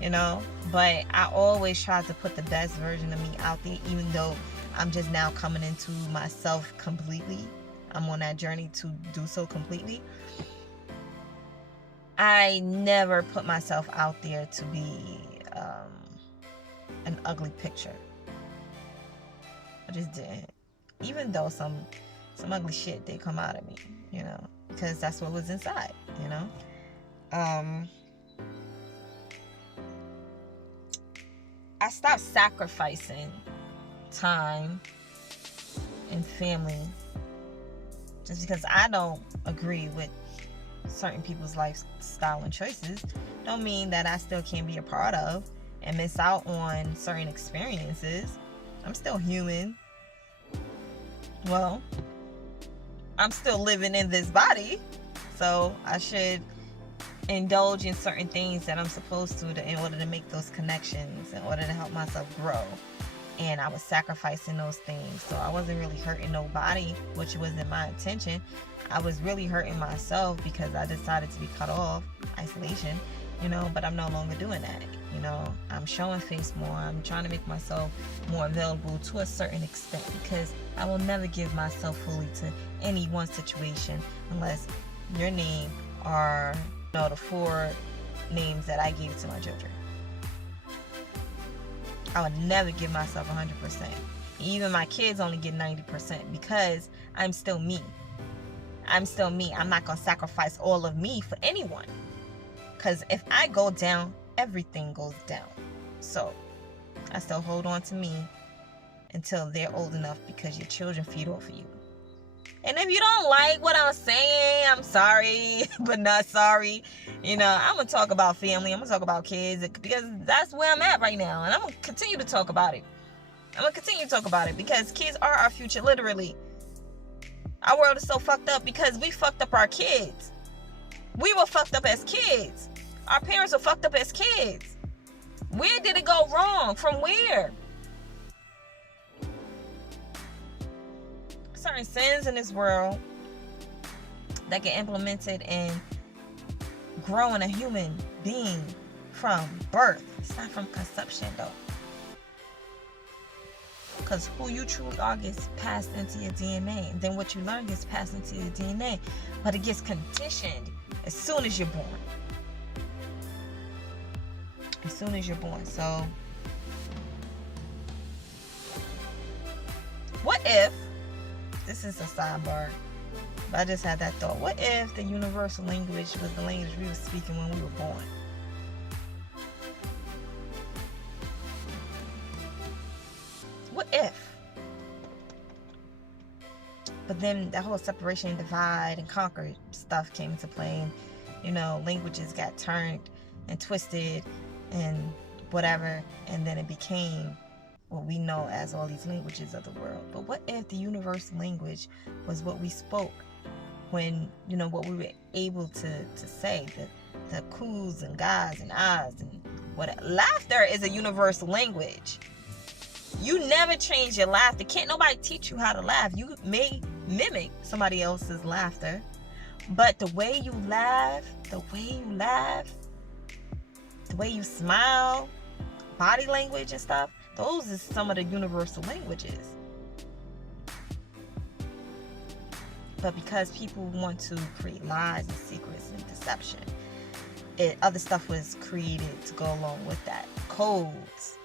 You know? But I always tried to put the best version of me out there, even though I'm just now coming into myself completely. I'm on that journey to do so completely. I never put myself out there to be an ugly picture. I just didn't. Even though some ugly shit did come out of me, you know, because that's what was inside, you know. I stopped sacrificing time and family just because I don't agree with certain people's lifestyle and choices. Don't mean that I still can't be a part of and miss out on certain experiences. I'm still human. Well, I'm still living in this body, so I should indulge in certain things that I'm supposed to in order to make those connections, in order to help myself grow. And I was sacrificing those things, so I wasn't really hurting nobody, which wasn't my intention. I was really hurting myself because I decided to be cut off, isolation, you know, but I'm no longer doing that. You know, I'm showing face more. I'm trying to make myself more available to a certain extent, because I will never give myself fully to any one situation unless your name are, you know, the 4 names that I gave to my children. I would never give myself 100%. Even my kids only get 90% because I'm still me. I'm still me. I'm not going to sacrifice all of me for anyone. Because if I go down, everything goes down. So I still hold on to me until they're old enough, because your children feed off of you. And if you don't like what I'm saying, I'm sorry, but not sorry. You know, I'm going to talk about family. I'm going to talk about kids, because that's where I'm at right now. And I'm going to continue to talk about it. Because kids are our future, literally. Our world is so fucked up because we fucked up our kids. We were fucked up as kids. Our parents were fucked up as kids. Where did it go wrong? From where? Certain sins in this world that get implemented in growing a human being from birth. It's not from conception, though. Because who you truly are gets passed into your DNA. And then what you learn gets passed into your DNA. But it gets conditioned as soon as you're born. As soon as you're born. So, what if, this is a sidebar, but I just had that thought. What if the universal language was the language we were speaking when we were born? What if? But then that whole separation and divide and conquer stuff came into play, and languages got turned and twisted and whatever, and then it became what we know as all these languages of the world. But what if the universal language was what we spoke when, what we were able to say, the coos and guys and ahs and whatever. Laughter is a universal language. You never change your laughter. Can't nobody teach you how to laugh. You may mimic somebody else's laughter, but the way you laugh, the way you smile, body language and stuff, those are some of the universal languages. But because people want to create lies and secrets and deception, other stuff was created to go along with that. Codes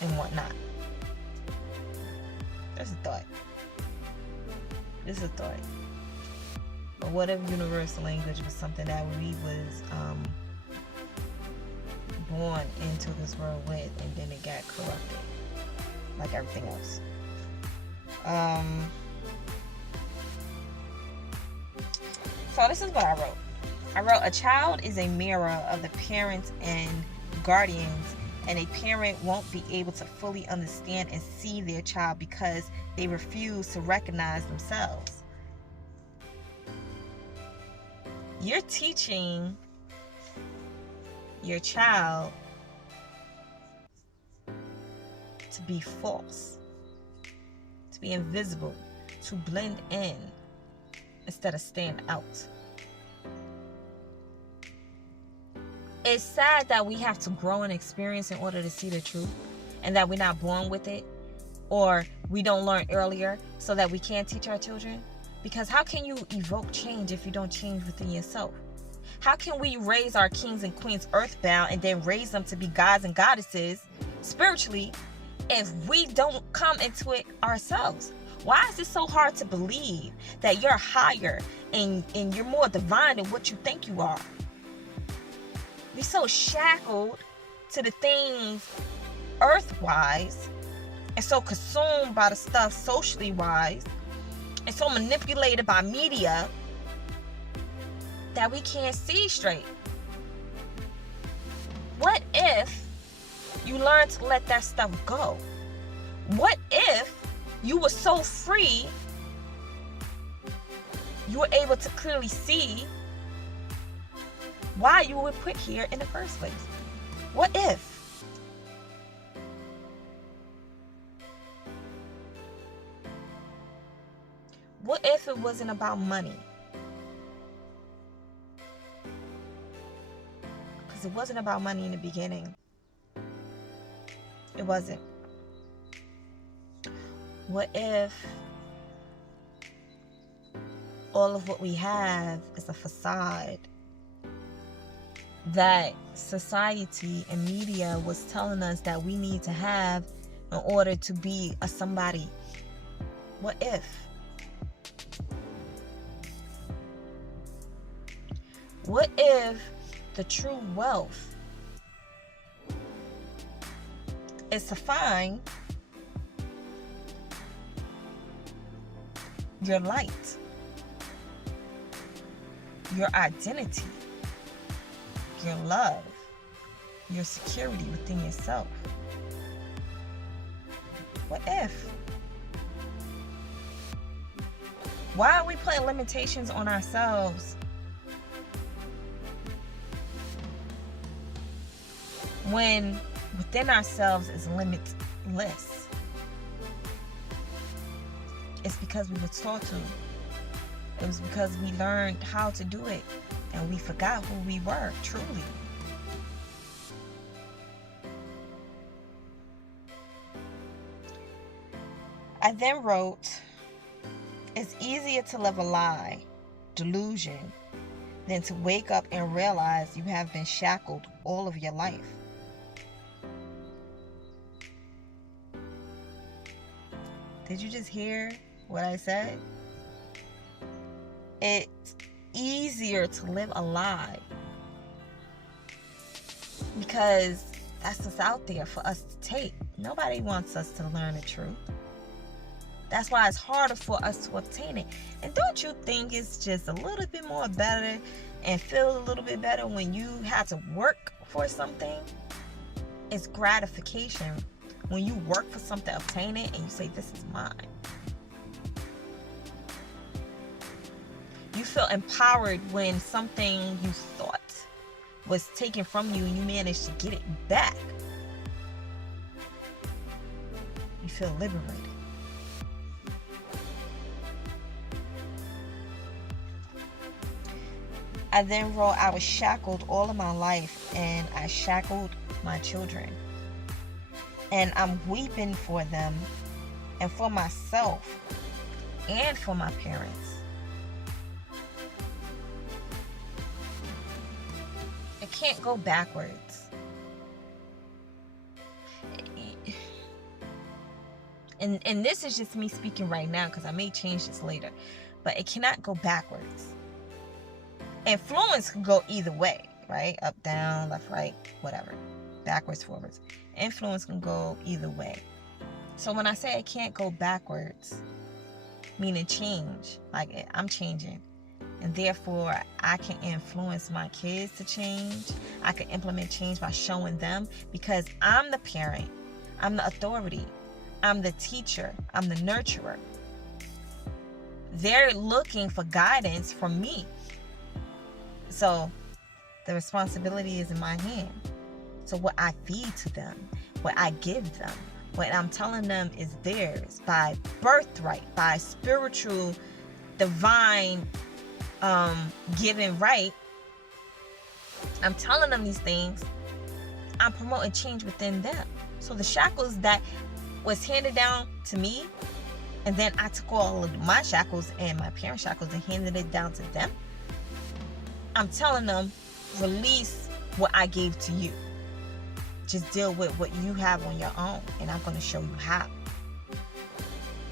and whatnot. That's a thought. This is a thought. But what if universal language was something that we was born into this world with, and then it got corrupted like everything else? So this is what I wrote. I wrote, a child is a mirror of the parents and guardians, and a parent won't be able to fully understand and see their child because they refuse to recognize themselves. You're teaching your child to be false, to be invisible, to blend in instead of stand out. It's sad that we have to grow and experience in order to see the truth, and that we're not born with it, or we don't learn earlier so that we can't teach our children. Because how can you evoke change if you don't change within yourself? How can we raise our kings and queens earthbound and then raise them to be gods and goddesses spiritually if we don't come into it ourselves? Why is it so hard to believe that you're higher and you're more divine than what you think you are? We're so shackled to the things earth-wise, and so consumed by the stuff socially wise, and so manipulated by media that we can't see straight. What if you learn to let that stuff go? What if you were so free, you were able to clearly see why you were put here in the first place? What if? What if it wasn't about money? Because it wasn't about money in the beginning. It wasn't. What if all of what we have is a facade that society and media was telling us that we need to have in order to be a somebody? What if? What if the true wealth is to find your light, your identity, your love, your security within yourself? What if? Why are we putting limitations on ourselves when within ourselves is limitless? It's because we were taught to. It was because we learned how to do it, and we forgot who we were, truly. I then wrote, it's easier to live a lie, delusion, than to wake up and realize you have been shackled all of your life. Did you just hear what I said? It's easier to live a lie because That's what's out there for us to take. Nobody wants us to learn the truth. That's why it's harder for us to obtain it. And don't you think it's just a little bit more better and feel a little bit better when you have to work for something? It's gratification. When you work for something, obtain it, and you say, this is mine. You feel empowered when something you thought was taken from you and you managed to get it back. You feel liberated. I then wrote, I was shackled all of my life, and I shackled my children. And I'm weeping for them and for myself and for my parents. It can't go backwards. And this is just me speaking right now, because I may change this later. But it cannot go backwards. Influence can go either way, right? Up, down, left, right, whatever. Backwards, forwards. Influence can go either way. So when I say it can't go backwards, meaning change, like I'm changing, and therefore I can influence my kids to change. I can implement change by showing them, because I'm the parent, I'm the authority, I'm the teacher, I'm the nurturer. They're looking for guidance from me. So the responsibility is in my hand. So what I feed to them, what I give them, what I'm telling them is theirs by birthright, by spiritual, divine, given right. I'm telling them these things. I'm promoting change within them. So the shackles that was handed down to me, and then I took all of my shackles and my parents' shackles and handed it down to them. I'm telling them, release what I gave to you. Just deal with what you have on your own, and I'm going to show you how.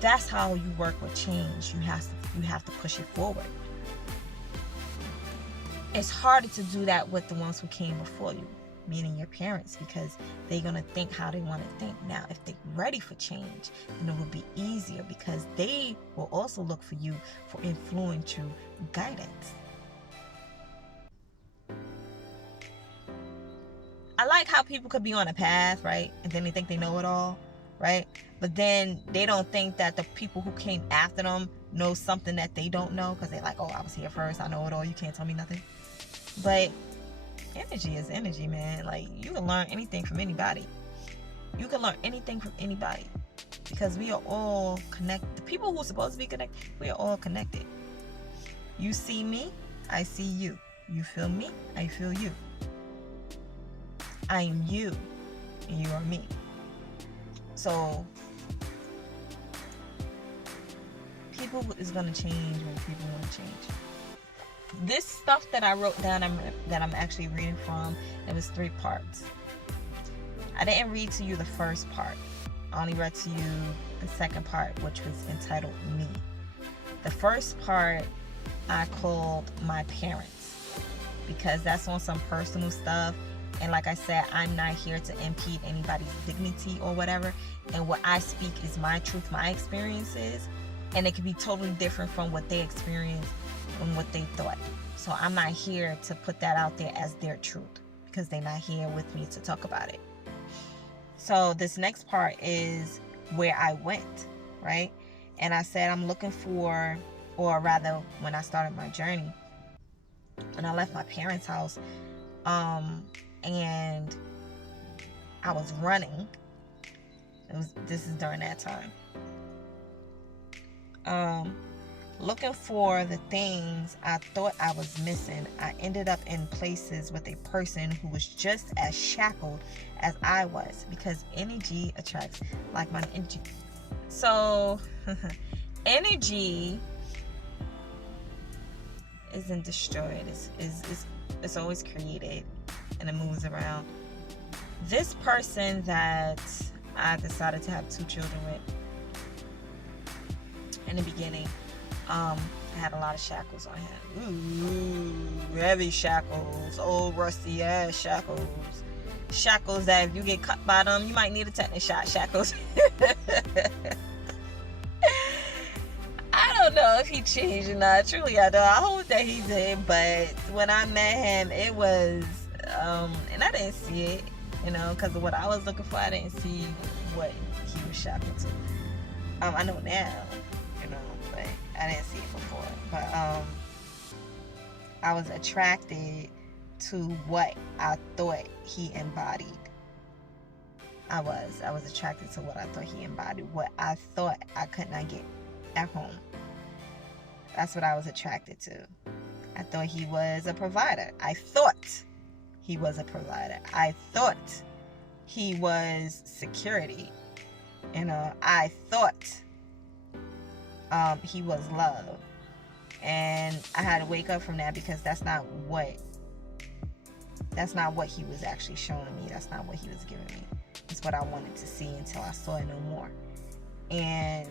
That's how you work with change. You have to push it forward. It's harder to do that with the ones who came before you, meaning your parents, because they're going to think how they want to think. Now, if they're ready for change, then it will be easier, because they will also look for you for influential guidance. I like how people could be on a path, right? And then they think they know it all, right? But then they don't think that the people who came after them know something that they don't know, because they're like, oh, I was here first, I know it all, you can't tell me nothing. But energy is energy, man. Like, you can learn anything from anybody. You can learn anything from anybody, because we are all connected. The people who are supposed to be connected, we are all connected. You see me, I see you. You feel me, I feel you. I am you, and you are me. So, people is going to change when people want to change. This stuff that I wrote down, that I'm actually reading from, it was 3 parts. I didn't read to you the first part. I only read to you the second part, which was entitled Me. The first part I called My Parents, because that's on some personal stuff. And like I said, I'm not here to impede anybody's dignity or whatever. And what I speak is my truth, my experiences. And it can be totally different from what they experienced and what they thought. So I'm not here to put that out there as their truth, because they're not here with me to talk about it. So this next part is where I went, right? And I said I'm looking for, or rather when I started my journey, when I left my parents' house, and I was running. This is during that time. Looking for the things I thought I was missing. I ended up in places with a person who was just as shackled as I was, because energy attracts like-minded energy. So, energy isn't destroyed. It's always created, and it moves around. This person that I decided to have 2 children with in the beginning, I had a lot of shackles on him. Ooh, heavy shackles, old rusty ass shackles. Shackles that if you get cut by them, you might need a tetanus shot. Shackles. I don't know if he changed or not. Truly, I don't. I hope that he did. But when I met him, it was, and I didn't see it, because of what I was looking for. I didn't see what he was shackled to. I know now, but I didn't see it before. But I was attracted to what I thought he embodied. I was attracted to what I thought he embodied, what I thought I could not get at home. That's what I was attracted to. I thought he was a provider. I thought he was a provider. I thought he was security. I thought he was love. And I had to wake up from that, because that's not what he was actually showing me. That's not what he was giving me. It's what I wanted to see until I saw it no more. And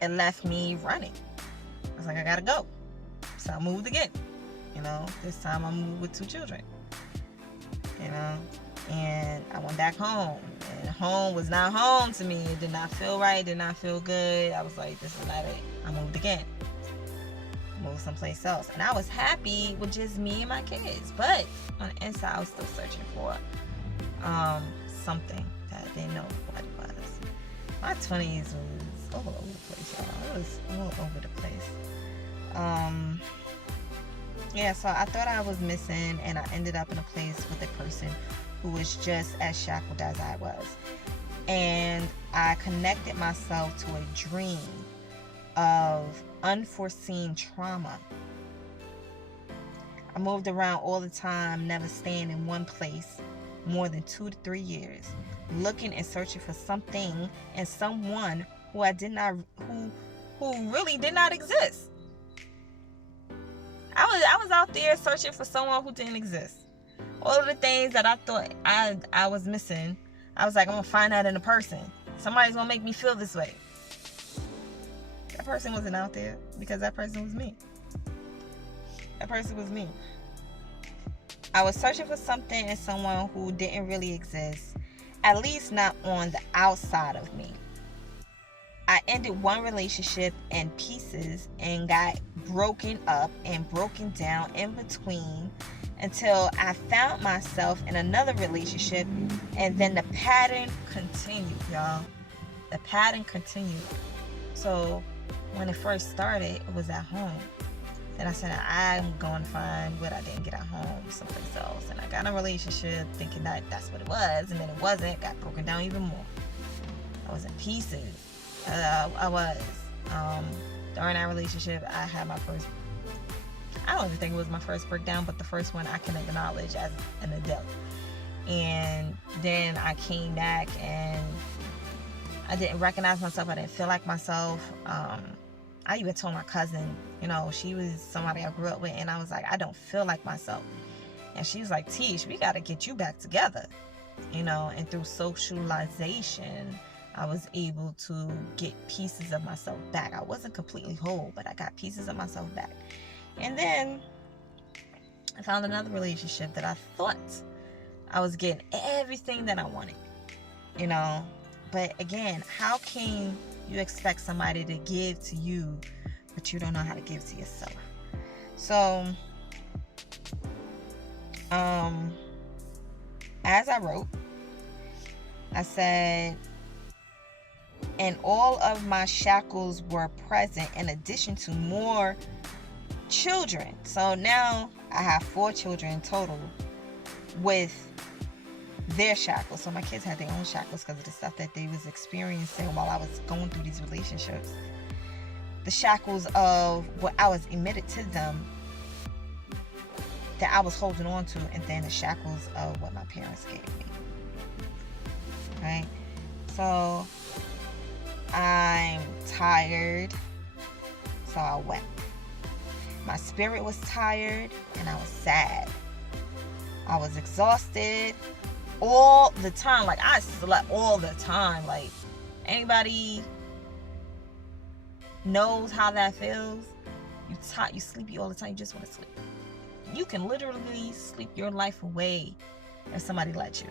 it left me running. I was like, I gotta go. So I moved again. This time I moved with 2 children. And I went back home. And home was not home to me. It did not feel right. Did not feel good. I was like, this is not it. I moved again. Moved someplace else. And I was happy with just me and my kids. But on the inside, I was still searching for something that I didn't know what it was. My 20s was all over the place, y'all. It was all over the place. Yeah, so I thought I was missing, and I ended up in a place with a person who was just as shackled as I was. And I connected myself to a dream of unforeseen trauma. I moved around all the time, never staying in one place more than 2 to 3 years, looking and searching for something and someone who who really did not exist. I was out there searching for someone who didn't exist. All of the things that I thought I was missing, I was like, I'm gonna find that in a person. Somebody's gonna make me feel this way. That person wasn't out there, because that person was me. That person was me. I was searching for something and someone who didn't really exist, at least not on the outside of me. I ended one relationship in pieces and got broken up and broken down in between until I found myself in another relationship, and then the pattern continued, y'all. The pattern continued. So when it first started, it was at home. Then I said, I'm going to find what I didn't get at home someplace else. And I got in a relationship thinking that that's what it was, and then it wasn't. It got broken down even more. I was in pieces. I was. During that relationship, I had my first, I don't even think it was my first breakdown, but the first one I can acknowledge as an adult. And then I came back and I didn't recognize myself. I didn't feel like myself. I even told my cousin, she was somebody I grew up with, and I was like, I don't feel like myself. And she was like, Tish, we got to get you back together. And through socialization, I was able to get pieces of myself back. I wasn't completely whole, but I got pieces of myself back. And then I found another relationship that I thought I was getting everything that I wanted, But again, how can you expect somebody to give to you, but you don't know how to give to yourself? So, as I wrote, I said, and all of my shackles were present in addition to more children. So now I have 4 children total with their shackles. So my kids had their own shackles because of the stuff that they was experiencing while I was going through these relationships. The shackles of what I was emitted to them that I was holding on to, and then the shackles of what my parents gave me. Right? So I'm tired, so I wept. My spirit was tired and I was sad. I was exhausted all the time. Like, I slept all the time. Like, anybody knows how that feels? You sleepy all the time. You just want to sleep. You can literally sleep your life away if somebody lets you.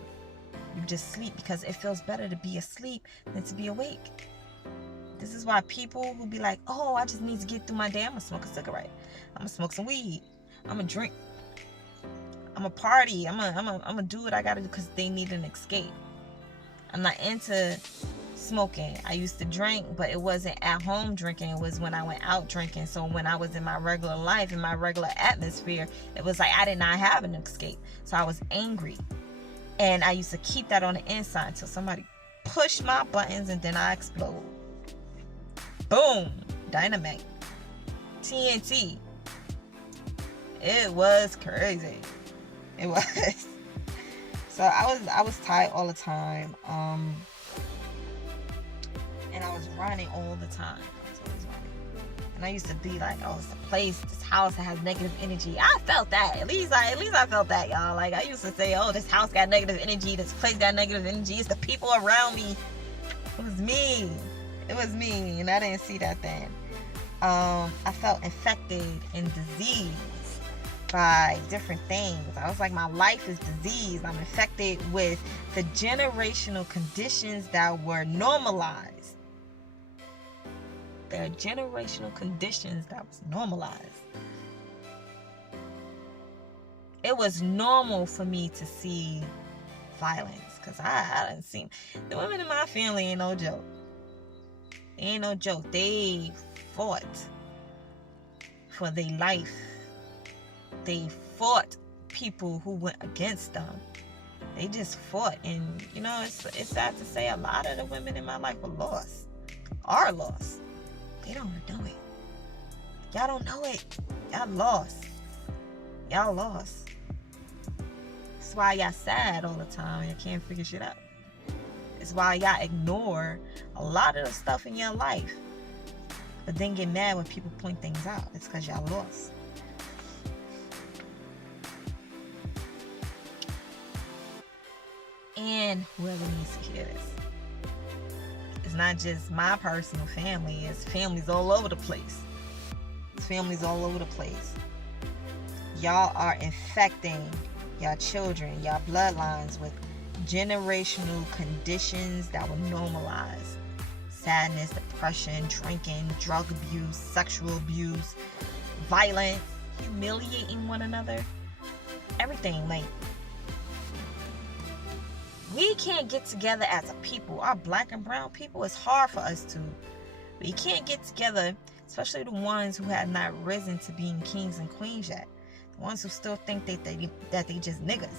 You just sleep because it feels better to be asleep than to be awake. This is why people who be like, oh, I just need to get through my day. I'm going to smoke a cigarette. I'm going to smoke some weed. I'm going to drink. I'm going to party. I'm going to do what I got to do because they need an escape. I'm not into smoking. I used to drink, but it wasn't at home drinking. It was when I went out drinking. So when I was in my regular life, in my regular atmosphere, it was like I did not have an escape. So I was angry. And I used to keep that on the inside until somebody pushed my buttons and then I explode. Boom. Dynamite. TNT. It was crazy. It was. So I was tired all the time. And I was running all the time. I was always running. And I used to be like, oh, it's the place, this house that has negative energy. I felt that. At least I felt that, y'all. Like, I used to say, oh, this house got negative energy. This place got negative energy. It's the people around me. It was me. It was me. And I didn't see that then. I felt infected and diseased by different things. I was like, my life is diseased. I'm infected with the generational conditions that were normalized. There are generational conditions that was normalized. It was normal for me to see violence because I didn't see the women in my family ain't no joke. Ain't no joke. They fought for their life. They fought people who went against them. They just fought, and you know, it's sad to say a lot of the women in my life are lost. They don't know it. Y'all don't know it. Y'all lost. That's why y'all sad all the time. You can't figure shit out. It's why y'all ignore a lot of the stuff in your life, but then get mad when people point things out. It's because y'all lost. And whoever needs to hear this. It's not just my personal family. It's families all over the place. Y'all are infecting y'all children, y'all bloodlines with generational conditions that were normalized. Sadness, depression, drinking, drug abuse, sexual abuse, violence, humiliating one another. Everything. Like, we can't get together as a people. Our black and brown people, it's hard for us to. We can't get together, especially the ones who have not risen to being kings and queens yet. The ones who still think that they just niggas.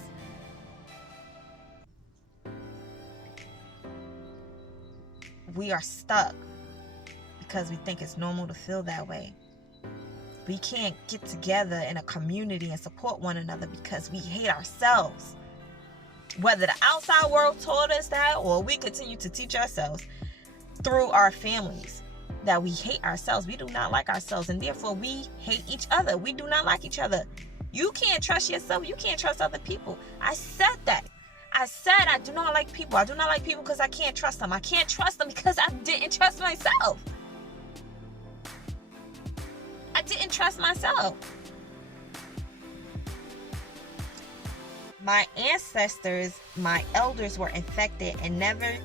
We are stuck because we think it's normal to feel that way. We can't get together in a community and support one another because we hate ourselves. Whether the outside world taught us that or we continue to teach ourselves through our families that we hate ourselves. We do not like ourselves, and therefore we hate each other. We do not like each other. You can't trust yourself. You can't trust other people. I said that. I said I do not like people. I do not like people because I can't trust them. I can't trust them because I didn't trust myself. I didn't trust myself. My ancestors, my elders were infected and never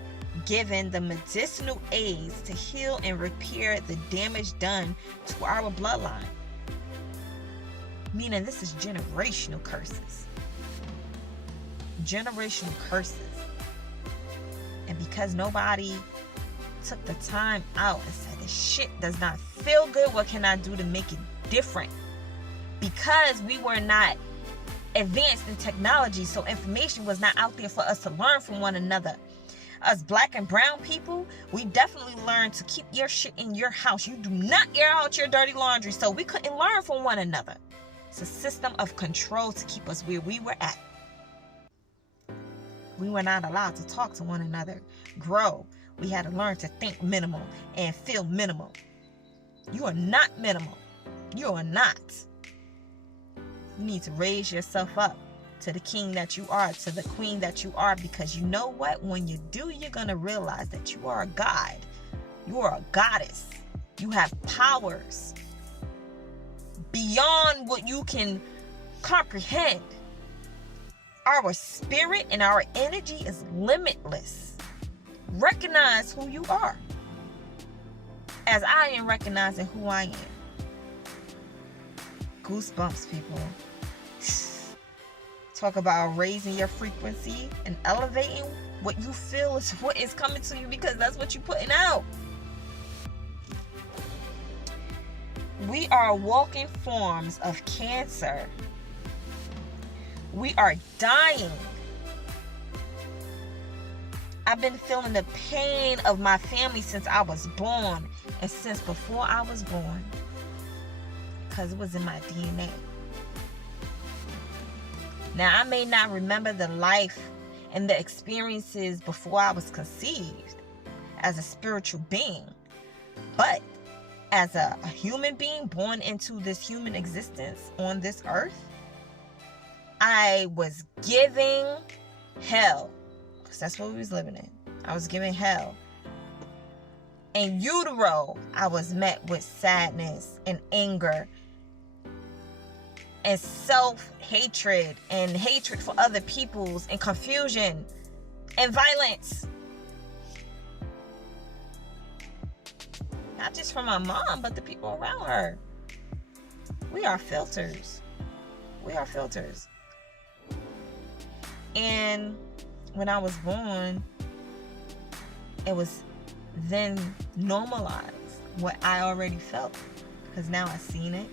given the medicinal aids to heal and repair the damage done to our bloodline. Meaning this is generational curses. Generational curses. And because nobody took the time out and said, this shit does not feel good, what can I do to make it different? Because we were not advanced in technology, so information was not out there for us to learn from one another. Us black and brown people, we definitely learned to keep your shit in your house. You do not air out your dirty laundry, so we couldn't learn from one another. It's a system of control to keep us where we were at. We were not allowed to talk to one another, grow. We had to learn to think minimal and feel minimal. You are not minimal. You are not. You need to raise yourself up to the king that you are, to the queen that you are, because you know what? When you do, you're going to realize that you are a god. You are a goddess. You have powers beyond what you can comprehend? Our spirit and our energy is limitless. Recognize who you are. As I am recognizing who I am. Goosebumps, people. Talk about raising your frequency and elevating. What you feel is what is coming to you, because that's what you're putting out. We are walking forms of cancer. We are dying. I've been feeling the pain of my family since I was born, and since before I was born, because it was in my DNA. Now, I may not remember the life and the experiences before I was conceived as a spiritual being, but as a human being born into this human existence on this earth, I was giving hell, because that's what we was living in. I was giving hell. In utero, I was met with sadness and anger and self-hatred and hatred for other peoples and confusion and violence. Not just from my mom, but the people around her. We are filters. We are filters. And when I was born, it was then normalized what I already felt, because now I've seen it.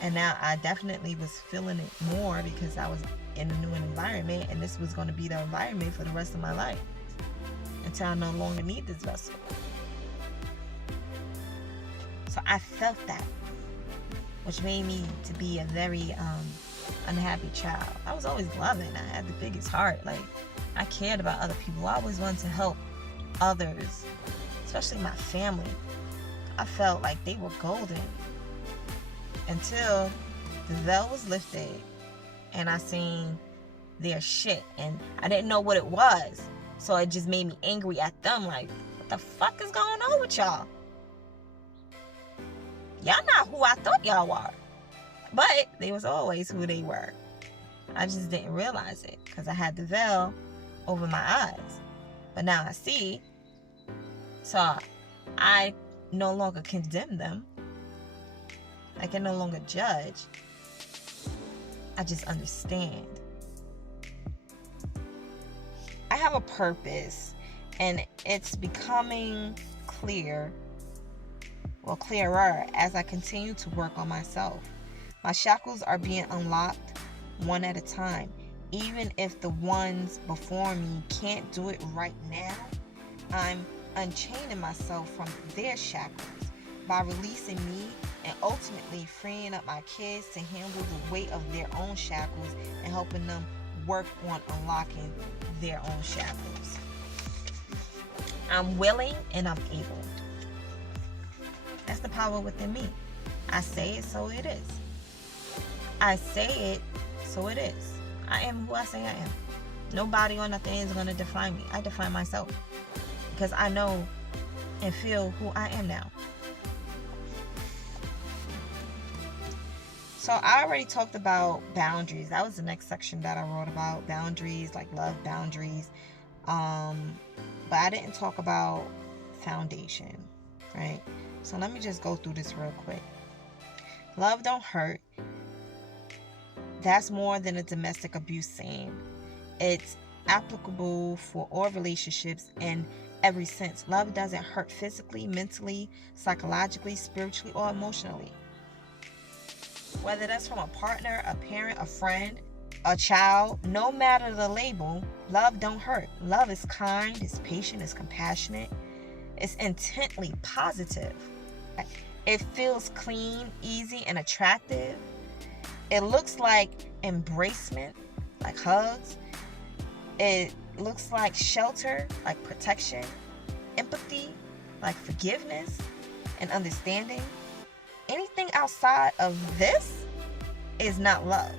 And now I definitely was feeling it more because I was in a new environment, and this was going to be the environment for the rest of my life until I no longer need this vessel. So I felt that, which made me to be a very unhappy child. I was always loving. I had the biggest heart. Like, I cared about other people. I always wanted to help others, especially my family. I felt like they were golden. Until the veil was lifted and I seen their shit, and I didn't know what it was. So it just made me angry at them. Like, what the fuck is going on with y'all? Y'all not who I thought y'all were. But they was always who they were. I just didn't realize it because I had the veil over my eyes. But now I see. So I no longer condemn them. I can no longer judge. I just understand. I have a purpose, and it's becoming clearer as I continue to work on myself. My shackles are being unlocked one at a time. Even if the ones before me can't do it right now, I'm unchaining myself from their shackles by releasing me and ultimately freeing up my kids to handle the weight of their own shackles and helping them work on unlocking their own shackles. I'm willing and I'm able. That's the power within me. I say it, so it is. I say it, so it is. I am who I say I am. Nobody or nothing is going to define me. I define myself because I know and feel who I am now. So I already talked about boundaries. That was the next section that I wrote about. Boundaries, like love boundaries. But I didn't talk about foundation, right? So let me just go through this real quick. Love don't hurt. That's more than a domestic abuse saying. It's applicable for all relationships in every sense. Love doesn't hurt physically, mentally, psychologically, spiritually, or emotionally. Whether that's from a partner, a parent, a friend, a child, no matter the label, love don't hurt. Love is kind, it's patient, it's compassionate, it's intently positive. It feels clean, easy, and attractive. It looks like embracement, like hugs. It looks like shelter, like protection, empathy, like forgiveness and understanding. Anything outside of this is not love.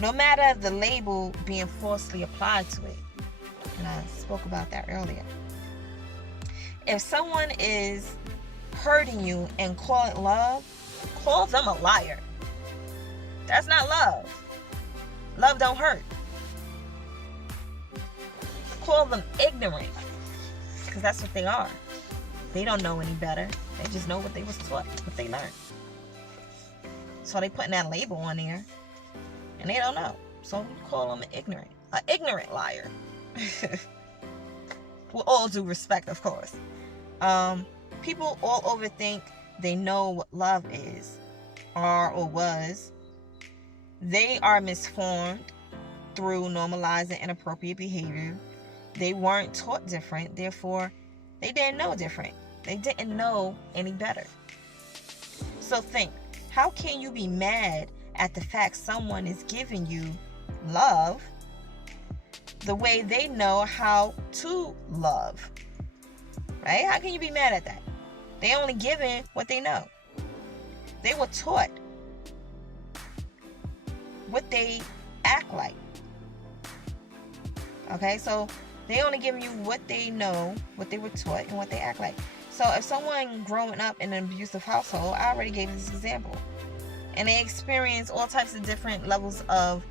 No matter the label being falsely applied to it. And I spoke about that earlier. If someone is hurting you and call it love, call them a liar. That's not love. Love don't hurt. Call them ignorant, because that's what they are. They don't know any better. They just know what they was taught, what they learned. So they putting that label on there, and they don't know. So we call them ignorant, an ignorant liar. With all due respect, of course. People all over think they know what love is, are or was. They are misformed through normalizing inappropriate behavior. They weren't taught different, therefore they didn't know different. They didn't know any better. So think, how can you be mad at the fact someone is giving you love the way they know how to love? Right? How can you be mad at that? They only given what they know. They were taught what they act like. Okay, so they only giving you what they know, what they were taught, and what they act like. So if someone growing up in an abusive household, I already gave this example, and they experience all types of different levels of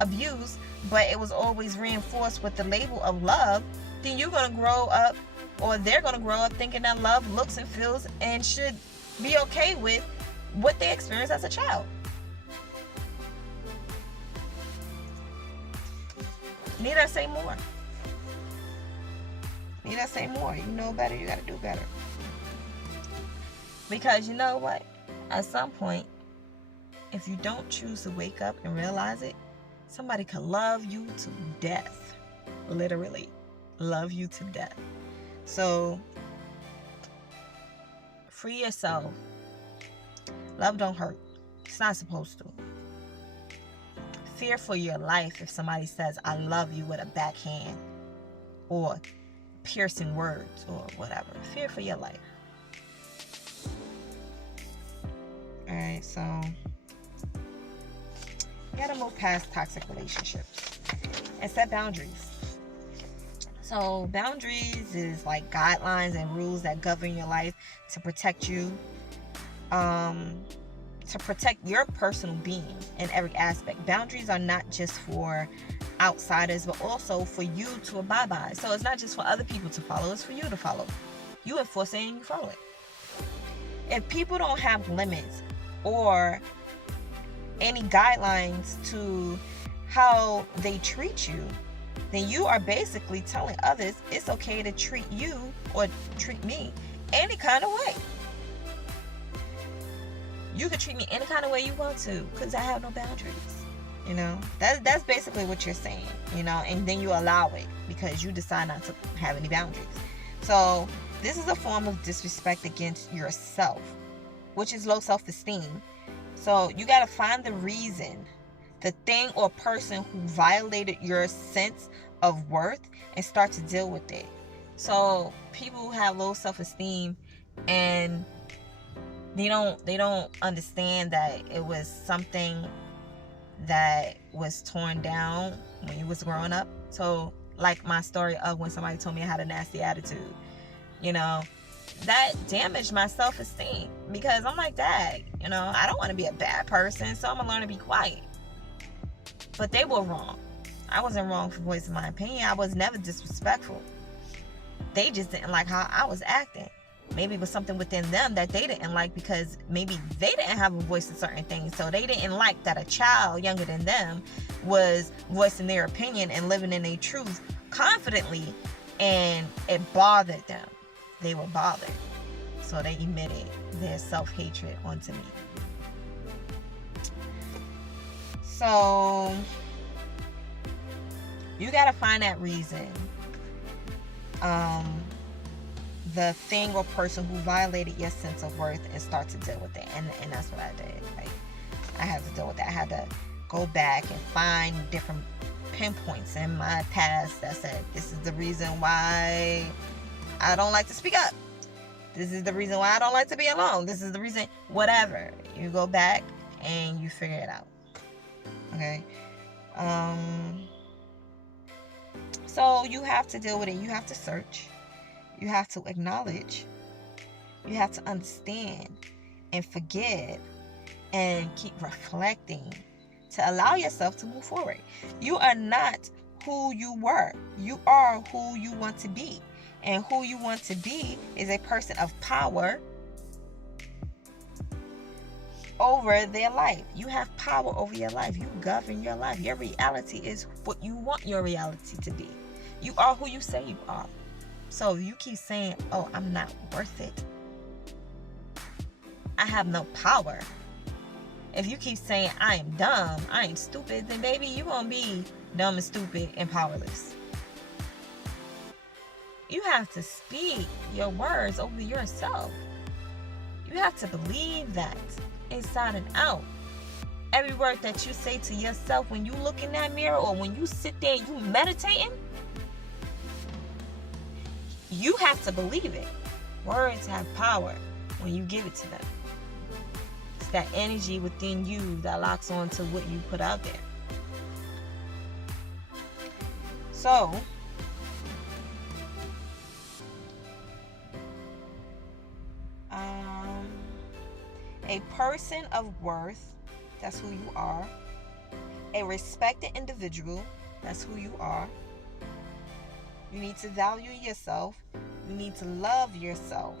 abuse, but it was always reinforced with the label of love, then you're going to grow up, or they're going to grow up thinking that love looks and feels and should be okay with what they experienced as a child. Need I say more? Need I say more? You know better, you got to do better. Because you know what? At some point, if you don't choose to wake up and realize it, somebody could love you to death. Literally. Love you to death. So, free yourself. Love don't hurt. It's not supposed to. Fear for your life if somebody says, I love you, with a backhand or piercing words or whatever. Fear for your life. Alright, so you gotta move past toxic relationships and set boundaries. So boundaries is like guidelines and rules that govern your life to protect you, to protect your personal being in every aspect. Boundaries are not just for outsiders, but also for you to abide by. So it's not just for other people to follow, it's for you to follow. You enforce it and you follow it. If people don't have limits or any guidelines to how they treat you, then you are basically telling others it's okay to treat you or treat me any kind of way. You can treat me any kind of way you want to, because I have no boundaries. You know, that's basically what you're saying, you know, and then you allow it because you decide not to have any boundaries. So this is a form of disrespect against yourself, which is low self-esteem. So you got to find the reason, the thing or person who violated your sense of worth, and start to deal with it. So people who have low self-esteem and they don't understand that it was something that was torn down when you was growing up. So like my story of when somebody told me I had a nasty attitude, you know, that damaged my self-esteem, because I'm like, Dad, you know, I don't want to be a bad person, so I'm gonna learn to be quiet. But they were wrong. I wasn't wrong for voicing my opinion. I was never disrespectful. They just didn't like how I was acting. Maybe it was something within them that they didn't like, because maybe they didn't have a voice in certain things. So they didn't like that a child younger than them was voicing their opinion and living in their truth confidently, and it bothered them. They were bothered. So they emitted their self-hatred onto me. So you got to find that reason. The thing or person who violated your sense of worth, and start to deal with it. And that's what I did. Like, I had to deal with that. I had to go back and find different pinpoints in my past that said, this is the reason why I don't like to speak up. This is the reason why I don't like to be alone. This is the reason, whatever. You go back and you figure it out. Okay? So you have to deal with it. You have to search. You have to acknowledge. You have to understand and forgive and keep reflecting to allow yourself to move forward. You are not who you were. You are who you want to be. And who you want to be is a person of power over their life. You have power over your life. You govern your life. Your reality is what you want your reality to be. You are who you say you are. So if you keep saying, oh, I'm not worth it, I have no power. If you keep saying, I am dumb, I am stupid, then baby, you're going to be dumb and stupid and powerless. You have to speak your words over yourself. You have to believe that inside and out. Every word that you say to yourself when you look in that mirror or when you sit there and you meditating, you have to believe it. Words have power when you give it to them. It's that energy within you that locks on to what you put out there. So, a person of worth, that's who you are. A respected individual, that's who you are. You need to value yourself. You need to love yourself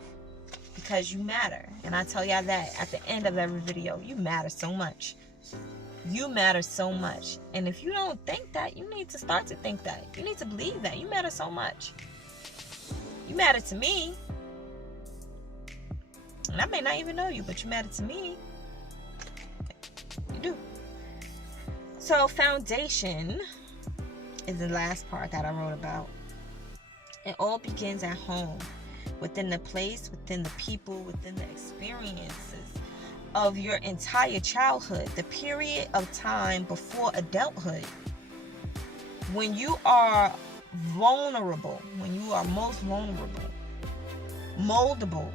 because you matter. And I tell y'all that at the end of every video, you matter so much. You matter so much. And if you don't think that, you need to start to think that. You need to believe that. You matter so much. You matter to me. And I may not even know you, but you matter to me. You do. So foundation is the last part that I wrote about. It all begins at home, within the place, within the people, within the experiences of your entire childhood, the period of time before adulthood. When you are vulnerable, when you are most vulnerable, moldable,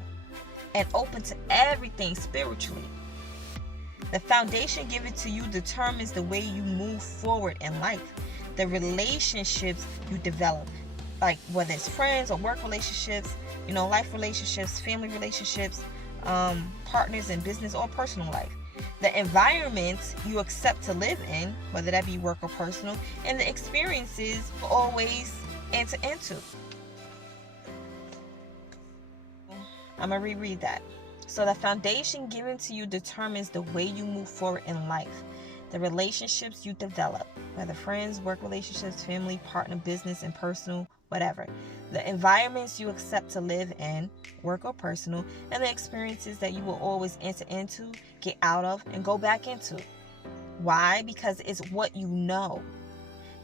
and open to everything spiritually. The foundation given to you determines the way you move forward in life. The relationships you develop, like whether it's friends or work relationships, life relationships, family relationships, partners in business or personal life. The environments you accept to live in, whether that be work or personal, and the experiences you always enter into. I'm going to reread that. So the foundation given to you determines the way you move forward in life. The relationships you develop, whether friends, work relationships, family, partner, business, and personal, whatever. The environments you accept to live in, work or personal, and the experiences that you will always enter into, get out of, and go back into. Why? Because it's what you know.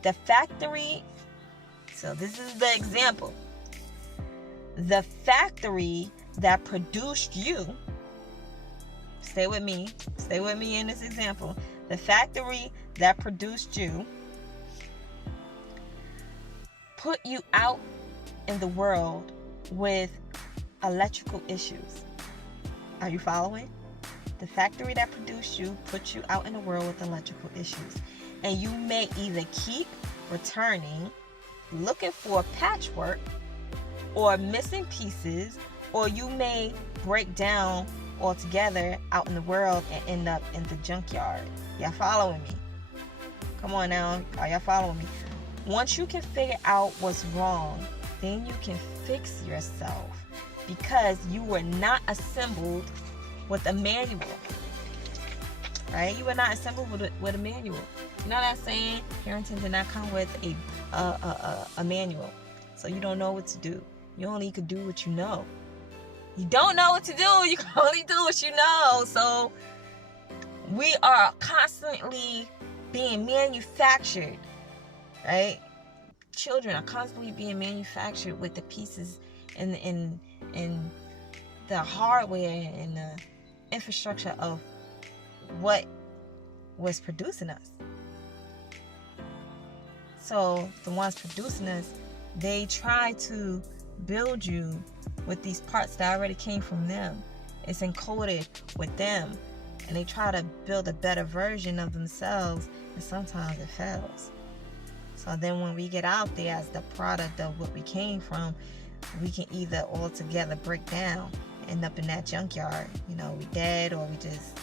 The factory, so this is the example. The factory that produced you, stay with me in this example. The factory that produced you put you out in the world with electrical issues. Are you following? The factory that produced you put you out in the world with electrical issues. And you may either keep returning, looking for patchwork or missing pieces, or you may break down altogether out in the world and end up in the junkyard. Y'all following me? Come on now. Are y'all following me? Once you can figure out what's wrong, then you can fix yourself, because you were not assembled with a manual. Right? You were not assembled with a manual. You know that saying? Parenting did not come with a manual. So you don't know what to do. You only can do what you know. You don't know what to do. You can only do what you know. So we are constantly being manufactured, right? Children are constantly being manufactured with the pieces and the hardware and the infrastructure of what was producing us. So the ones producing us, they try to build you with these parts that already came from them. It's encoded with them, and they try to build a better version of themselves, and sometimes it fails. So then when we get out there as the product of what we came from, we can either altogether break down, end up in that junkyard, we dead, or we just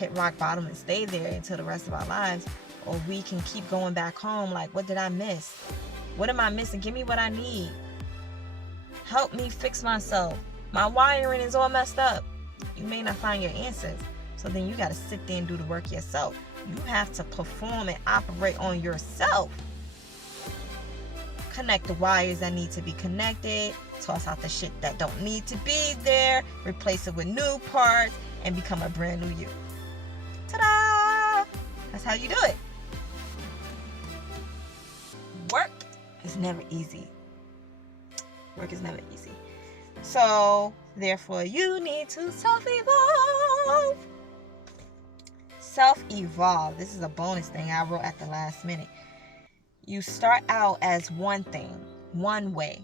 hit rock bottom and stay there until the rest of our lives, or we can keep going back home like, what did I miss? What am I missing? Give me what I need. Help me fix myself. My wiring is all messed up. You may not find your answers. So then you got to sit there and do the work yourself. You have to perform and operate on yourself. Connect the wires that need to be connected. Toss out the shit that don't need to be there. Replace it with new parts and become a brand new you. Ta-da! That's how you do it. Work is never easy. Work is never easy. So, therefore, you need to self-evolve. Self-evolve. This is a bonus thing I wrote at the last minute. You start out as one thing, one way.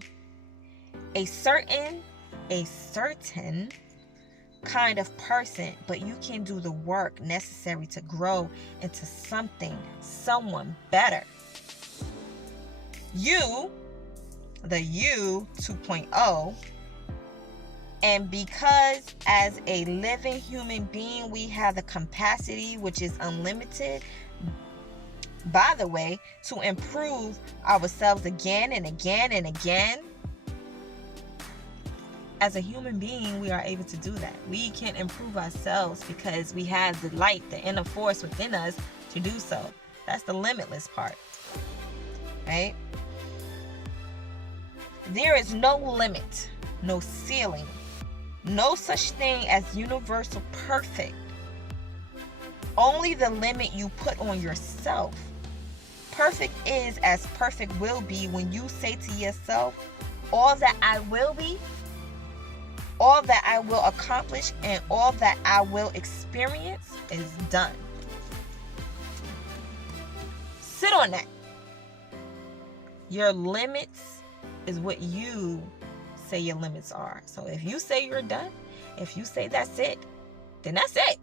A certain kind of person, but you can do the work necessary to grow into someone better. You, the you 2.0, and because as a living human being, we have the capacity, which is unlimited, by the way, to improve ourselves again and again and again. As a human being, we are able to do that. We can improve ourselves because we have the light, the inner force within us to do so. That's the limitless part, right? There is no limit, no ceiling, no such thing as universal perfect. Only the limit you put on yourself. Perfect is as perfect will be when you say to yourself, all that I will be, all that I will accomplish, and all that I will experience is done. Sit on that. Your limits is what you say your limits are. So if you say you're done, if you say that's it, then that's it.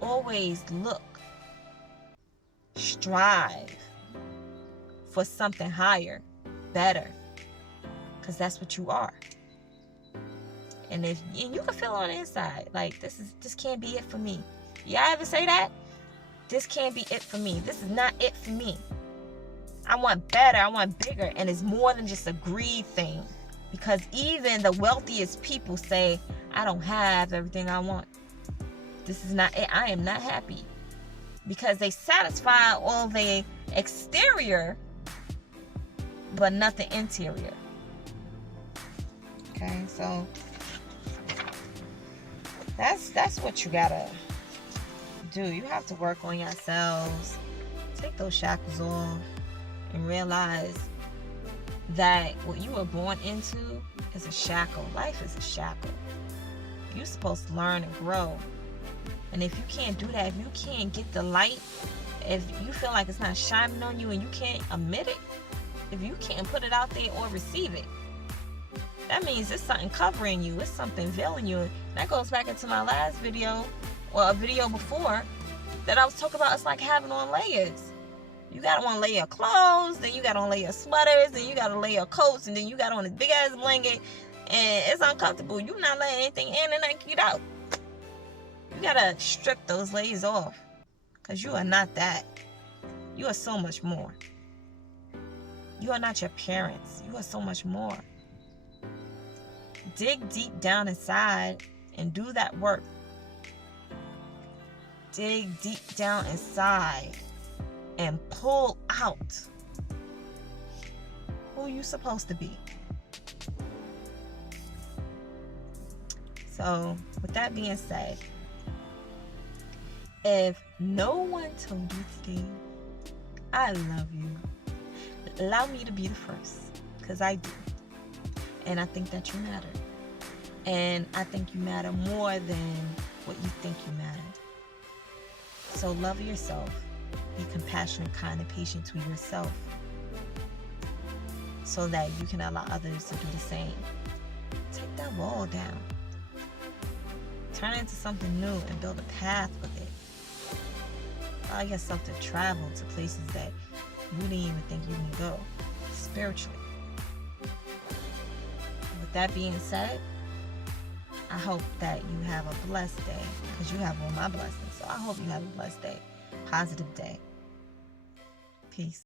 Always look, strive for something higher, better, because that's what you are. And you can feel on the inside, like this can't be it for me. Y'all ever say that? This can't be it for me. This is not it for me. I want better, I want bigger, and it's more than just a greed thing. Because even the wealthiest people say, I don't have everything I want. This is not it. I am not happy. Because they satisfy all the exterior, but nothing interior. Okay, so that's what you gotta do. You have to work on yourselves. Take those shackles off and realize that what you were born into is a shackle. Life is a shackle. You're supposed to learn and grow. And if you can't do that, if you can't get the light, if you feel like it's not shining on you and you can't emit it, if you can't put it out there or receive it, that means it's something covering you. It's something veiling you. And that goes back into my last video, or a video before, that I was talking about. It's like having on layers. You got on a layer of clothes, then you got on a layer of sweaters, then you got a layer of coats, and then you got on this big ass blanket, and it's uncomfortable. You're not letting anything in and nothing get out. You gotta strip those layers off, because you are not that. You are so much more. You are not your parents. You are so much more. Dig deep down inside and do that work. Dig deep down inside and pull out who you supposed to be. So, with that being said, if no one told you today, I love you, allow me to be the first, because I do. And I think that you matter. And I think you matter more than what you think you matter. So love yourself. Be compassionate, kind, and patient to yourself, so that you can allow others to do the same. Take that wall down. Turn it into something new and build a path with it. Allow yourself to travel to places that you didn't even think you can go, spiritually. With that being said, I hope that you have a blessed day, because you have all my blessings. So I hope you have a blessed day, positive day. Peace.